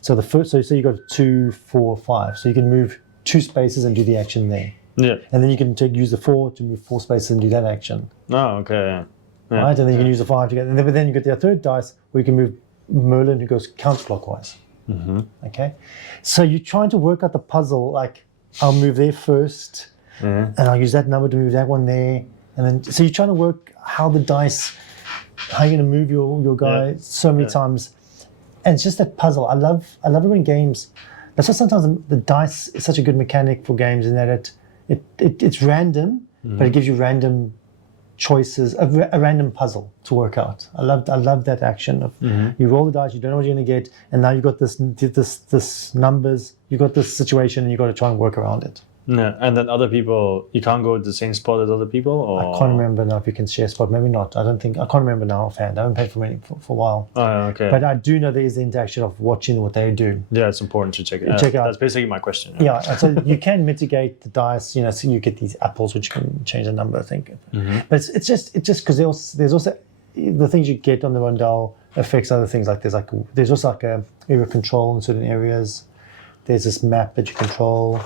So the first, so you got 2, 4, 5. So you can move 2 spaces and do the action there. Yeah. And then you can use the 4 to move 4 spaces and do that action. Oh, okay. Yeah. Right, and then you can use the 5 to get. But then you get the third dice where you can move Merlin, who goes counterclockwise. Okay, so you're trying to work out the puzzle. Like, I'll move there first, and I'll use that number to move that one there, and then so you're trying to work how the dice, how you're going to move your guy so many times, and it's just that puzzle. I love it when games. That's why sometimes the dice is such a good mechanic for games, in that it's random, but it gives you random choices, a random puzzle to work out. I love that action of you roll the dice, you don't know what you're going to get, and now you've got this numbers, you've got this situation, and you've got to try and work around it. Yeah, and then other people, you can't go to the same spot as other people? Or? I can't remember now if you can share spot, maybe not. I can't remember now offhand. I haven't played for a while. Oh, okay. But I do know there is the interaction of watching what they do. Yeah, it's important to check it out. That's basically my question. Yeah, so you can mitigate the dice, so you get these apples, which can change the number, I think. But it's just because there's also the things you get on the rondel affects other things. Like there's also a area control in certain areas. There's this map that you control.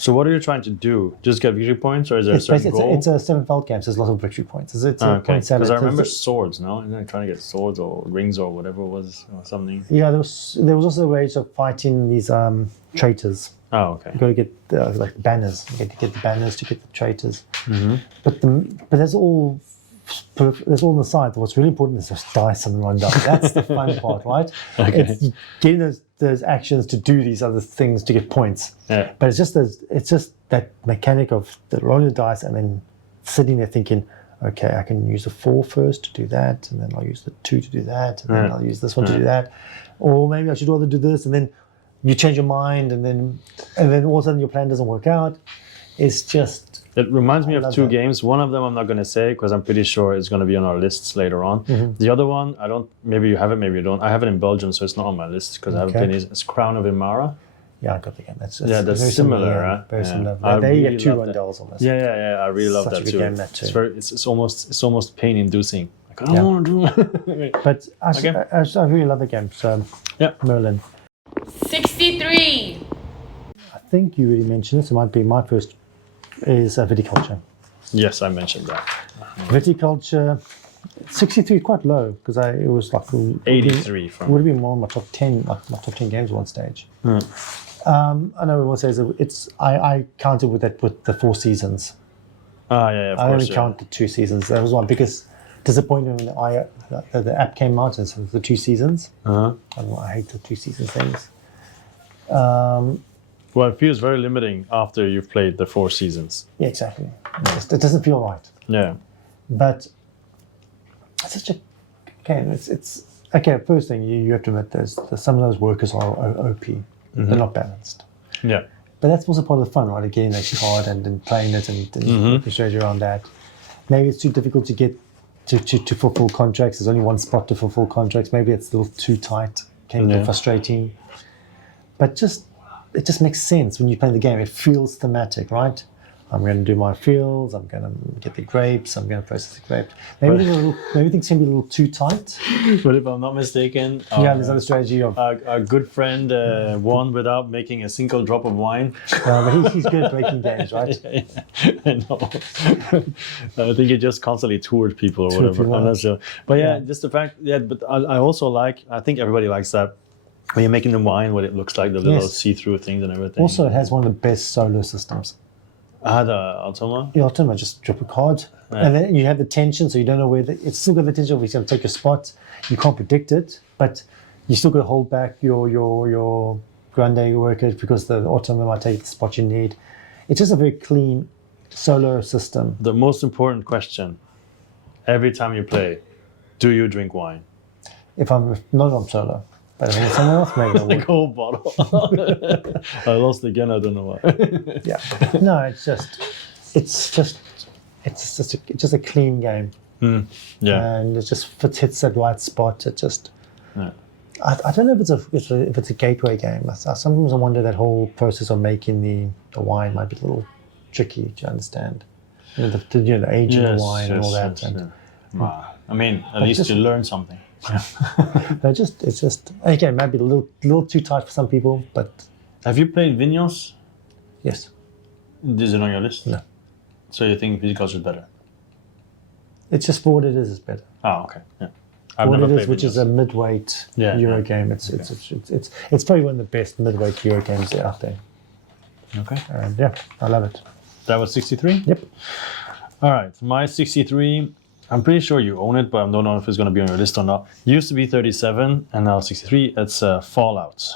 So what are you trying to do? Just get victory points, or is there a certain goal? It's a 7 felt game, so there's lots of victory points. It's a point salad. Because I remember swords, no? Isn't it trying to get swords or rings or whatever it was, or something? Yeah, there was also a way of fighting these traitors. Oh, okay. You got to get like banners. You get to get the banners to get the traitors. But that's all on the side. What's really important is just dice and rondel. That's the fun part, right? Okay. It's getting those actions to do these other things to get points. Yeah. But it's just that mechanic of the rolling the dice and then sitting there thinking, okay, I can use the 4 first to do that, and then I'll use the 2 to do that, and then I'll use this one to do that, or maybe I should rather do this, and then you change your mind, and then all of a sudden your plan doesn't work out. It's just. It reminds me of 2 games. One of them I'm not going to say because I'm pretty sure it's going to be on our lists later on. The other one, I don't. Maybe you have it, maybe you don't. I have it in Belgium, so it's not on my list because I haven't been. It's Crown of Imara. Yeah, I got the game. That's very similar, right? Very similar. They get 2 rondels on this. Yeah. I really love that too. Game, that too. It's almost pain-inducing. Like, I don't want to do it. But I really love the game. So Merlin. 63. I think you already mentioned this. It might be my first. Is viticulture. Yes, I mentioned that. Viticulture, 63, quite low because it was like 83 would have been more of my top 10, like my top 10 games at one stage. I know everyone says it's. I counted with that with the 4 seasons. Ah, yeah, of I course. only count the 2 seasons. That was my biggest disappointment when the app came out and so the 2 seasons. Uh-huh. I hate the 2 seasons things. Well, it feels very limiting after you've played the 4 seasons. Yeah, exactly. It doesn't feel right. Yeah. But it's such a it's okay. First thing you have to admit, there's some of those workers are OP. They're not balanced. Yeah. But that's also part of the fun, right? Getting that card and playing it and making strategy around that. Maybe it's too difficult to get to fulfill contracts. There's only one spot to fulfill contracts. Maybe it's a little too tight. Can be frustrating. But it just makes sense when you play the game. It feels thematic, right? I'm going to do my fields. I'm going to get the grapes. I'm going to process the grapes. Maybe things can be a little too tight. But if I'm not mistaken, There's other strategy of. our good friend won without making a single drop of wine. But he's good at breaking games, right? I know. I think he just constantly toured people or whatever. I'm not sure. But just the fact, but I also I think everybody likes that. When you're making the wine, what it looks like, the little see-through things and everything. Also, it has one of the best solo systems. The Automa? The Automa, just drop a card. Yeah. And then you have the tension, so you don't know where it's still got the tension of he's going to take your spot. You can't predict it, but you still got to hold back your grande workers because the Automa might take the spot you need. It's just a very clean solo system. The most important question, every time you play, do you drink wine? If I'm solo. But if I'm someone else, maybe I would. Like a whole bottle. I lost again, I don't know why. Yeah. No, it's just a clean game. Yeah. And it just hits that right spot. It just. Yeah. I don't know if it's a gateway game. Sometimes I wonder that whole process of making the wine might be a little tricky to understand. The aging of wine and all that. I mean, at least you learn something. It's just again maybe a little too tight for some people, but have you played Evangelos? yes. Is it on your list? No. So you think Evangelos is better? It's just for what it is better. Oh, okay. Yeah. For what it is, which is a midweight Euro game. It's probably one of the best midweight Euro games out there. Okay. And I love it. That was 63? Yep. All right. My 63. I'm pretty sure you own it, but I don't know if it's going to be on your list or not. It used to be 37, and now 63. It's Fallout.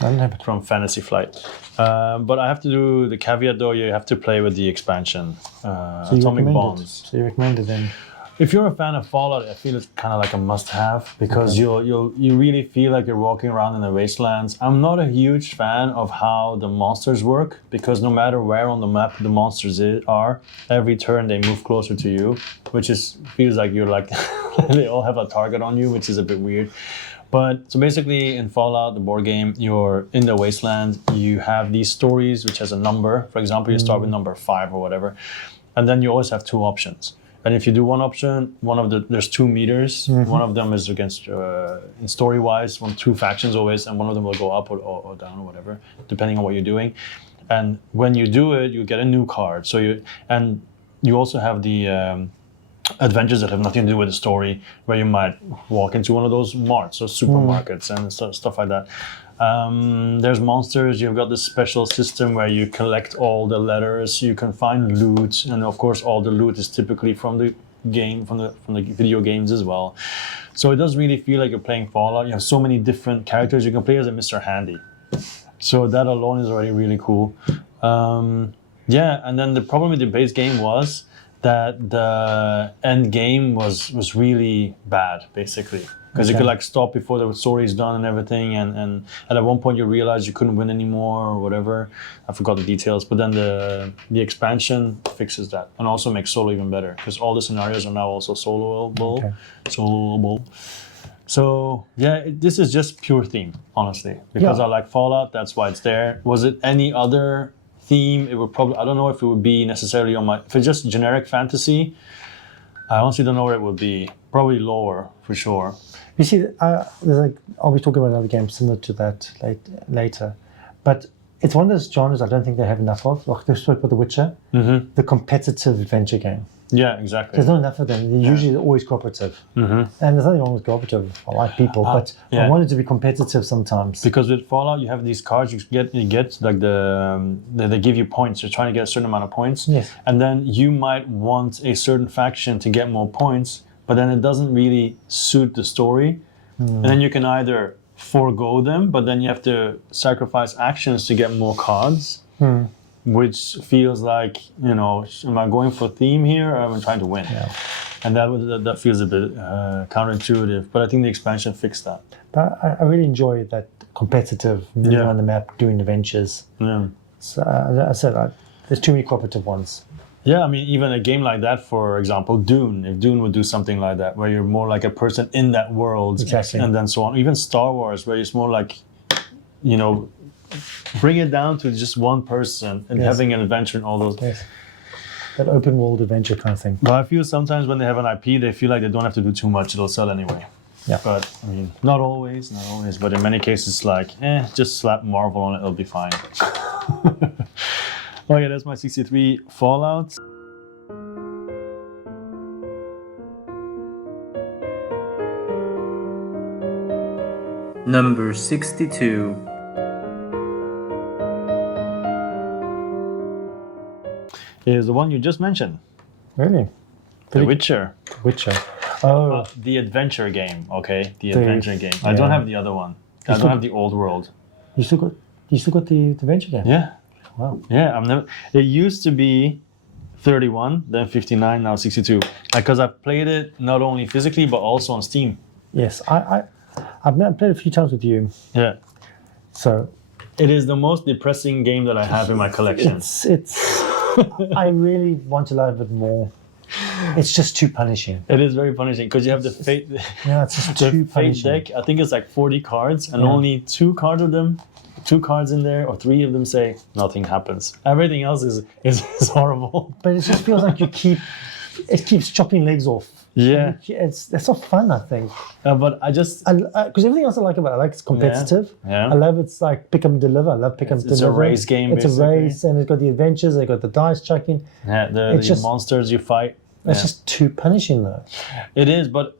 I don't have it. From Fantasy Flight. But I have to do the caveat, though. You have to play with the expansion, Atomic Bombs. So you recommend it then? If you're a fan of Fallout, I feel it's kind of like a must-have because you really feel like you're walking around in the wastelands. I'm not a huge fan of how the monsters work because no matter where on the map the monsters are, every turn they move closer to you, which feels like you're like they all have a target on you, which is a bit weird. But so basically in Fallout, the board game, you're in the wasteland. You have these stories which has a number. For example, you start with number 5 or whatever, and then you always have 2 options. And if you do one option, there's 2 meters. One of them is against, in story-wise, 2 factions always, and one of them will go up or down or whatever, depending on what you're doing. And when you do it, you get a new card. So you also have the adventures that have nothing to do with the story, where you might walk into one of those marts or supermarkets and stuff like that. There's monsters. You've got this special system where you collect all the letters. You can find loot, and of course, all the loot is typically from the game, from the video games as well. So it does really feel like you're playing Fallout. You have so many different characters. You can play as a Mr. Handy. So that alone is already really cool. And then the problem with the base game was that the end game was really bad, basically. Because you could stop before the story is done and everything, and at one point you realize you couldn't win anymore or whatever. I forgot the details, but then the expansion fixes that and also makes solo even better because all the scenarios are now also soloable. So this is just pure theme, honestly, because I like Fallout. That's why it's there. Was it any other theme? It would probably, I don't know if it would be necessarily if it's just generic fantasy, I honestly don't know where it would be. Probably lower for sure. You see, I'll be talking about another game similar to that later, but it's one of those genres I don't think they have enough of. Like they spoke about The Witcher, the competitive adventure game. Yeah, exactly. There's not enough of them. They're usually always cooperative. And there's nothing wrong with cooperative. I like people, but I want it to be competitive sometimes. Because with Fallout, you have these cards you get like they give you points. You're trying to get a certain amount of points. Yes. And then you might want a certain faction to get more points, but then it doesn't really suit the story. And then you can either forego them, but then you have to sacrifice actions to get more cards. Which feels like, you know, am I going for theme here or am I trying to win? Yeah. And that feels a bit counterintuitive, but I think the expansion fixed that. But I really enjoy that competitive moving around the map, doing adventures. Yeah. So I said there's too many cooperative ones. Yeah, I mean, even a game like that, for example, Dune, if Dune would do something like that, where you're more like a person in that world, Exactly. and then so on. Even Star Wars, where it's more like, you know, bring it down to just one person and having an adventure and all those. Yes. That open world adventure kind of thing. But I feel sometimes when they have an IP, they feel like they don't have to do too much; it'll sell anyway. Yeah. But I mean, not always. But in many cases, it's like, just slap Marvel on it; it'll be fine. Oh yeah, that's my 63 Fallout. Number 62. Is the one you just mentioned, Really? The Witcher. Witcher. Oh, The adventure game, okay? The adventure game. I don't have the other one. I don't have the old world. you still got the adventure game? Yeah. Wow. Yeah, I've never. It used to be 31, then 59, now 62. Because I've played it not only physically but also on Steam. Yes, I've played a few times with you. Yeah. So It is the most depressing game that I have in my collection. it's I really want to love it more. It's just too punishing. It is very punishing because you have the fate. Yeah, it's just The too fate punishing. deck. I think it's like 40 cards, and only two cards in there, or 3 of them say nothing happens. Everything else is horrible. But it just feels like it keeps chopping legs off. Yeah. It's not fun, I think. But I just Because everything else I like about it, I like it's competitive. Yeah. I love it's like pick up and deliver. I love pick up and It's a deliver. race game, It's basically. a race, and it's got the adventures. It's got the dice chucking. the It's just- monsters you fight. It's just too punishing, though. It is, but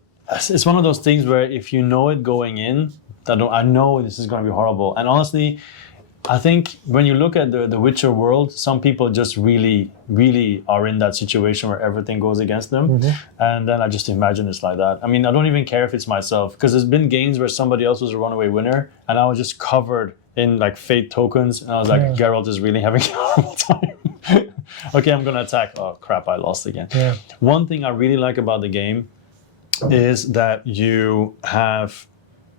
it's one of those things where if you know it going in, I know this is going to be horrible. And honestly, I think when you look at the Witcher world, some people just really, really are in that situation where everything goes against them. And then I just imagine it's like that. I mean, I don't even care if it's myself, because there's been games where somebody else was a runaway winner and I was just covered in like fate tokens. And I was like, Geralt is really having a horrible time. Okay, I'm going to attack. Oh, crap, I lost again. Yeah. One thing I really like about the game is that you have,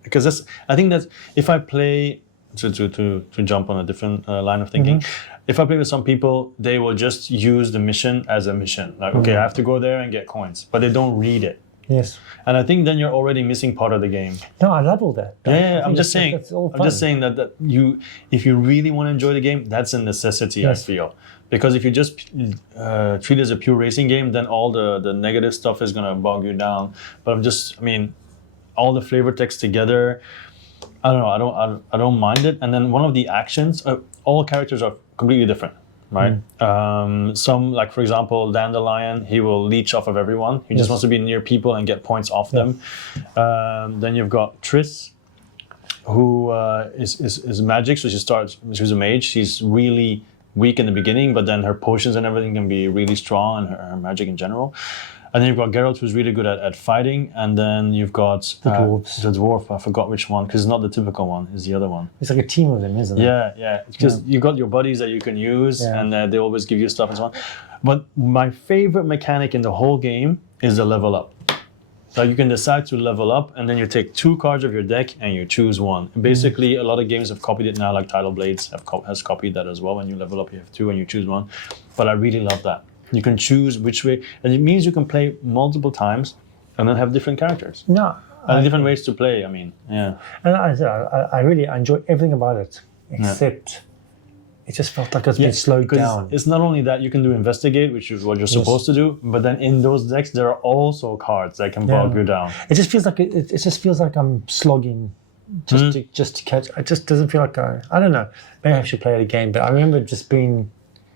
because I think that if I play, to jump on a different line of thinking, if I play with some people, they will just use the mission as a mission. Like, okay, I have to go there and get coins, but they don't read it. Yes. And I think then you're already missing part of the game. No, I love all that. Yeah, I'm I just think saying. that's all I'm just fun. saying that if you really want to enjoy the game, that's a necessity. Yes. I feel, because if you just treat it as a pure racing game, then all the negative stuff is gonna bog you down. But I mean, all the flavor text together. I don't know. I don't mind it. And then one of the actions, all characters are completely different, right? Some, like for example, Dandelion, he will leech off of everyone. He just wants to be near people and get points off them. Then you've got Triss, who is magic. So she's a mage. She's really weak in the beginning, but then her potions and everything can be really strong, and her magic in general. And then you've got Geralt, who's really good at fighting. And then you've got The dwarves. The dwarf, I forgot which one, because it's not the typical one, it's the other one. It's like a team of them, isn't it? Yeah. Because you got your buddies that you can use, and they always give you stuff and so on. But my favorite mechanic in the whole game is the level up. So you can decide to level up, and then you take 2 cards of your deck and you choose one. And basically, a lot of games have copied it now, like Tidal Blades has copied that as well. When you level up, you have 2 and you choose one. But I really love that. You can choose which way, and it means you can play multiple times and then have different characters. No. And different ways to play, I mean, yeah. And I really enjoy everything about it, except it just felt like it's been slowed down. It's not only that you can do investigate, which is what you're supposed to do, but then in those decks there are also cards that can bog you down. It just feels like it just feels like I'm slogging just to catch. It just doesn't feel like I don't know. Maybe I should play it again, but I remember it just being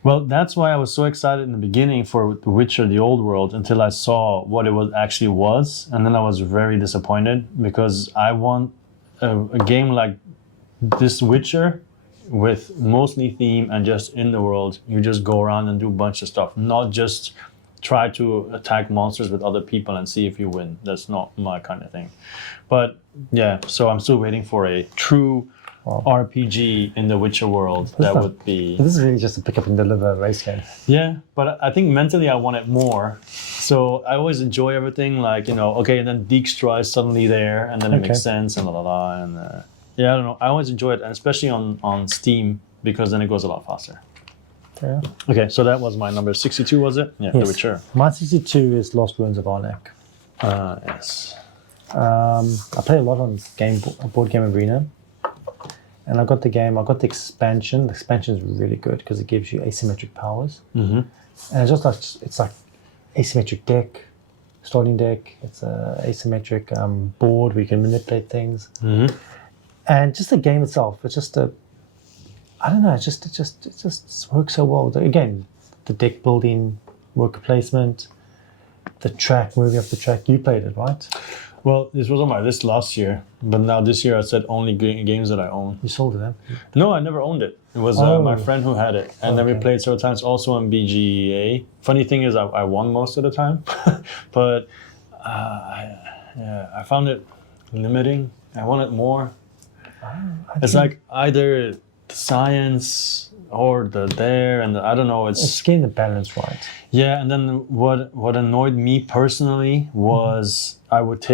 Well, that's why I was so excited in the beginning for The Witcher: The Old World until I saw what it actually was, and then I was very disappointed because I want a game like this Witcher with mostly theme and just in the world. You just go around and do a bunch of stuff, not just try to attack monsters with other people and see if you win. That's not my kind of thing. But yeah, so I'm still waiting for a true RPG in the Witcher world. That would be... This is really just a pick up and deliver race game. Yeah, but I think mentally I want it more. So I always enjoy everything, like, okay, and then Dijkstra is suddenly there, and then it makes sense, and and yeah, I don't know. I always enjoy it, and especially on Steam, because then it goes a lot faster. Yeah. Okay, so that was my number 62, was it? Yeah, Yes. The Witcher. My 62 is Lost Ruins of Arnak. Yes. I play a lot on Board Game Arena. And I got the expansion. The expansion is really good because it gives you asymmetric powers. Mm-hmm. And it's like asymmetric deck, starting deck. It's a asymmetric board where you can manipulate things. Mm-hmm. And just the game itself, it's just I don't know. It just works so well. Again, the deck building, worker placement, the track, moving up the track. You played it, right? Well, this was on my list last year, but now this year I said only games that I own. You sold it, huh? No, I never owned it. It was my friend who had it, and then we played several times also on BGA. Funny thing is, I won most of the time, but I found it limiting. I wanted more. It's like either the science or I don't know. It's getting the balance right. Yeah, and then what annoyed me personally was I would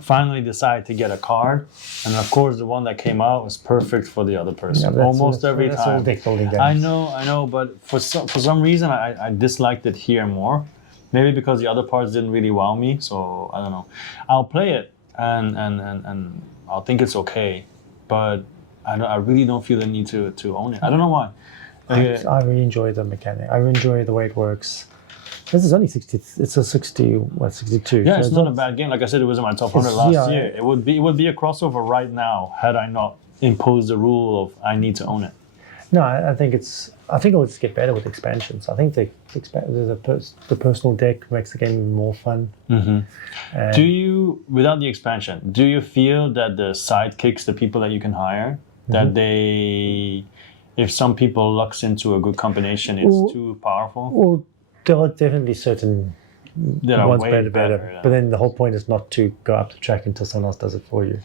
finally decide to get a card, and of course the one that came out was perfect for the other person. Yeah, almost every that's time. all deck building games. I know, but for some reason I disliked it here more. Maybe because the other parts didn't really wow me. So I don't know. I'll play it and I'll think it's okay, but I really don't feel the need to own it. I don't know why. I really enjoy the mechanic. I really enjoy the way it works. This is only 60. It's a 62. Yeah, so it's not a bad game. Like I said, it was in my top 100 last year. It would be a crossover right now had I not imposed the rule of I need to own it. No, I think it'll just get better with expansions. I think the personal deck makes the game more fun. Mm-hmm. Do you, without the expansion, do you feel that the sidekicks, the people that you can hire, that if some people lucks into a good combination, it's too powerful? Well, there are definitely certain ones better. But then the whole point is not to go up the track until someone else does it for you.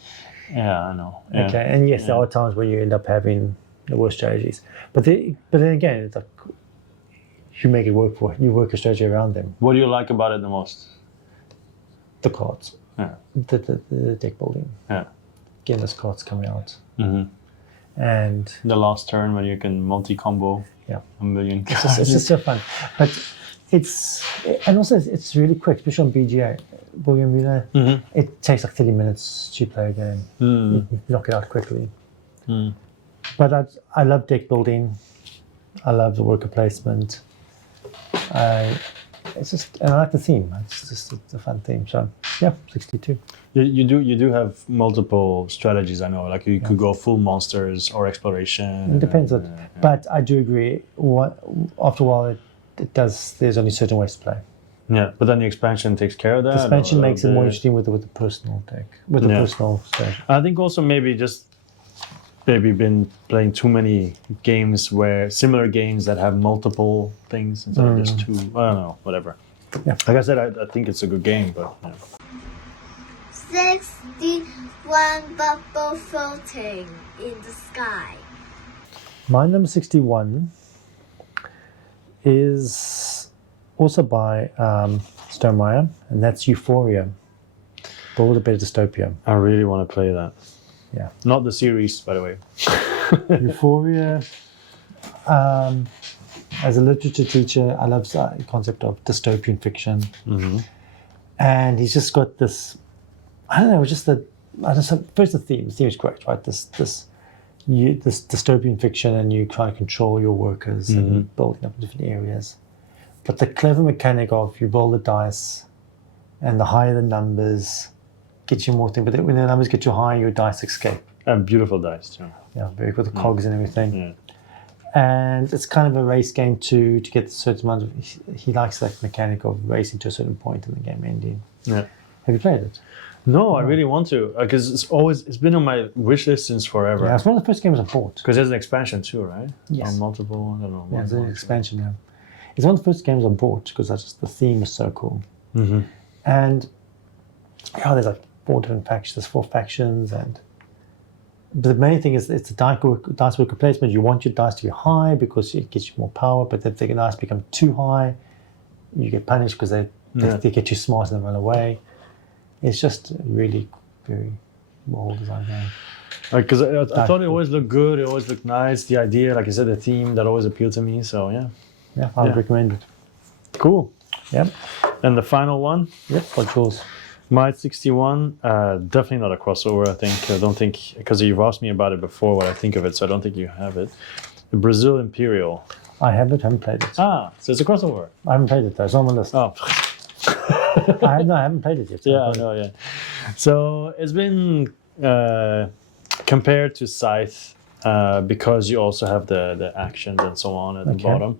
Yeah, I know. Yeah. Okay, and yes, there are times when you end up having the worst strategies. But then again, it's like you make it work for it. You work a strategy around them. What do you like about it the most? The cards. Yeah. The deck building. Yeah. Getting those cards coming out. Mm-hmm. And the last turn when you can multi-combo a million cards. It's just so fun. But it's really quick, especially on BGA. It takes like 30 minutes to play a game. You knock it out quickly. But I love deck building. I love the worker placement. And I like the theme. It's a fun theme. So yeah, 62. You do have multiple strategies. I know, like you could go full monsters or exploration. It depends but I do agree. After a while, it does. There's only certain ways to play. Yeah, but then the expansion takes care of that. The expansion makes it more interesting with the personal deck, with the personal strategy. I think also maybe been playing too many games similar games that have multiple things instead of just two. I don't know, whatever. Yeah. Like I said, I think it's a good game, but. 61 bubble floating in the sky. My number 61 is also by Stonemaier, and that's Euphoria. Build a Better Dystopia. I really want to play that. Yeah. Not the series, by the way. Euphoria. As a literature teacher, I love the concept of dystopian fiction. Mm-hmm. And he's just got this, I don't know, first the theme. The theme is great, right? This dystopian fiction, and you try to control your workers and building up different areas. But the clever mechanic of you roll the dice, and the higher the numbers, get you more things. But when the numbers get you higher, your dice escape. And beautiful dice too. Yeah, very with the cogs and everything. Yeah. And it's kind of a race game to get a certain amount of. He likes that mechanic of racing to a certain point and the game ending. Yeah. Have you played it? No, I really want to because it's been on my wish list since forever. Yeah, it's one of the first games I bought. Because there's an expansion too, right? Yes. Or multiple, I don't know. Yeah, it's one, an expansion now. It's one of the first games I bought because the theme is so cool. Mm-hmm. And there's like 4 different factions, there's 4 factions, but the main thing is it's a dice worker placement. You want your dice to be high because it gives you more power, but if the dice become too high, you get punished because they get too smart and then run away. It's just a really very well designed game. Because I thought it always looked good, it always looked nice. The idea, like you said, the theme, that always appealed to me. So yeah. Yeah, I would recommend it. Cool. Yep. And the final one? Yep, what's yours? Might 61, definitely not a crossover, I think. I don't think, because you've asked me about it before, what I think of it, so I don't think you have it. The Brazil Imperial. I haven't played it. So it's a crossover. I haven't played it though, it's on my list. Oh. I haven't played it yet. So Yeah, I know, yeah. So it's been compared to Scythe because you also have the actions and so on at the bottom.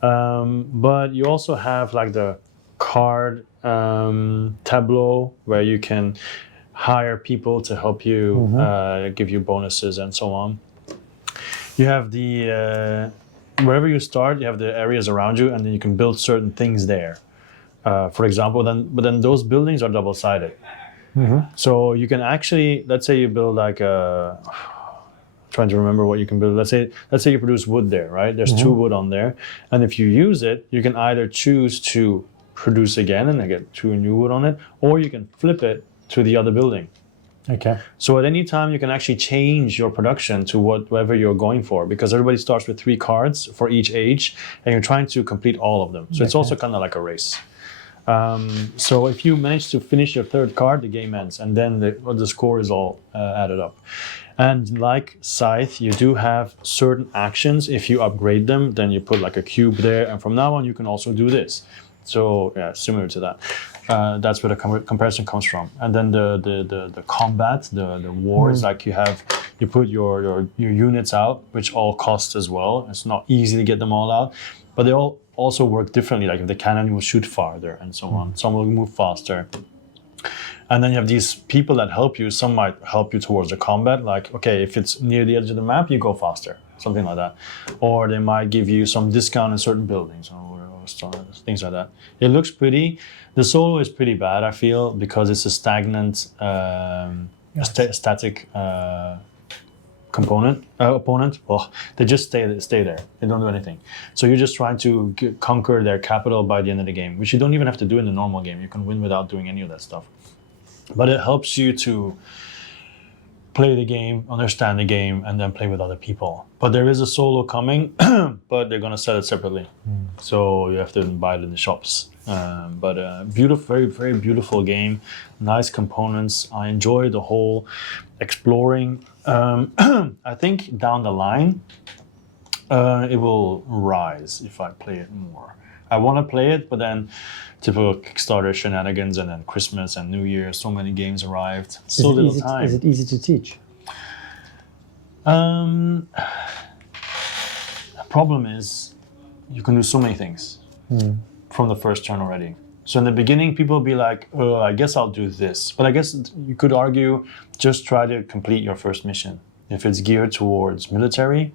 But you also have like the card tableau where you can hire people to help you, give you bonuses and so on. You have the, wherever you start, you have the areas around you and then you can build certain things there. For example, but then those buildings are double-sided. So you can actually, let's say you build like a, trying to remember what you can build. Let's say you produce wood there, right? There's 2 wood on there. And if you use it, you can either choose to produce again and get 2 new wood on it, or you can flip it to the other building. Okay. So at any time you can actually change your production to whatever you're going for, because everybody starts with 3 cards for each age and you're trying to complete all of them. So it's also kind of like a race. So if you manage to finish your 3rd card, the game ends, and then the score is all added up. And like Scythe, you do have certain actions. If you upgrade them, then you put like a cube there, and from now on you can also do this. So yeah, similar to that. That's where the comparison comes from. And then the combat, the war is like you put your units out, which all cost as well. It's not easy to get them all out, but they all also work differently. Like if the cannon will shoot farther and so on. Some will move faster. And then you have these people that help you. Some might help you towards the combat. Like, okay, if it's near the edge of the map, you go faster. Something like that. Or they might give you some discount in certain buildings or things like that. It looks pretty. The solo is pretty bad, I feel, because it's a stagnant, static opponent. Oh, they just stay there. They don't do anything. So you're just trying to conquer their capital by the end of the game, which you don't even have to do in the normal game. You can win without doing any of that stuff. But it helps you to play the game, understand the game, and then play with other people. But there is a solo coming, but they're going to sell it separately. So you have to buy it in the shops. But beautiful, very, very beautiful game. Nice components. I enjoy the whole exploring. I think down the line, it will rise if I play it more. I want to play it, but then typical Kickstarter shenanigans, and then Christmas and New Year, so many games arrived. So little time. Is it easy to teach? The problem is you can do so many things from the first turn already. So in the beginning, people will be like, oh, I guess I'll do this. But I guess you could argue, just try to complete your first mission. If it's geared towards military,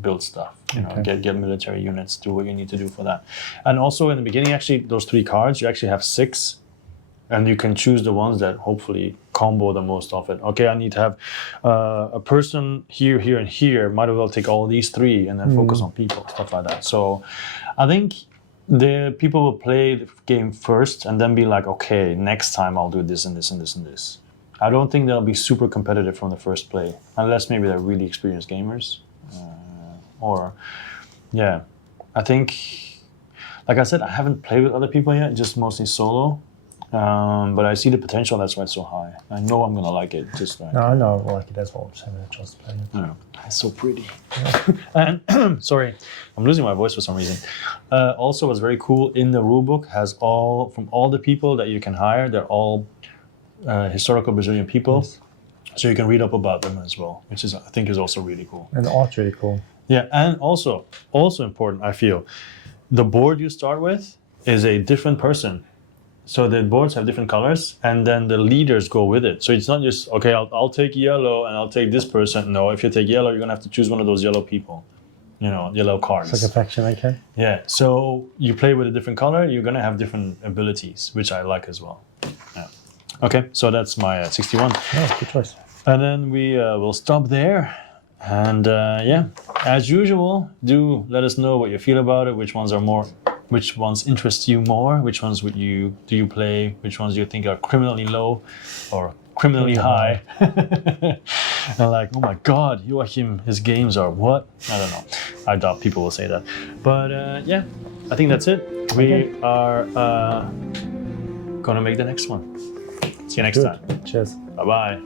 build stuff, get military units, do what you need to do for that. And also in the beginning, actually, those 3 cards, you actually have 6, and you can choose the ones that hopefully combo the most of it. Okay, I need to have a person here, here, and here. Might as well take all these 3 and then focus on people, stuff like that. So I think the people will play the game first and then be like, okay, next time I'll do this and this and this and this. I don't think they'll be super competitive from the first play, unless maybe they're really experienced gamers. I think, like I said, I haven't played with other people yet, just mostly solo. But I see the potential, that's why it's so high. I know I'm gonna like it. Just like, No, I know I like it as well. Just having a chance to play it. yeah, it's so pretty. And sorry, I'm losing my voice for some reason. Also, what's very cool in the rulebook has from all the people that you can hire, they're all historical Brazilian people. Yes. So you can read up about them as well, which is I think is also really cool. And the art's really cool. Yeah, and also important, I feel, the board you start with is a different person. So the boards have different colors, and then the leaders go with it. So it's not just okay. I'll take yellow, and I'll take this person. No, if you take yellow, you're gonna have to choose one of those yellow people. Yellow cards. It's like a faction, okay? Yeah. So you play with a different color, you're gonna have different abilities, which I like as well. Yeah. Okay, so that's my 61. Yeah, good choice. And then we will stop there. And yeah, as usual, do let us know what you feel about it. Which ones interest you more? Which ones do you play? Which ones do you think are criminally low or criminally high? And like, oh my God, Joachim, his games are what? I don't know. I doubt people will say that. But yeah, I think that's it. We are gonna make the next one. See you next Good. time. Cheers. Bye bye.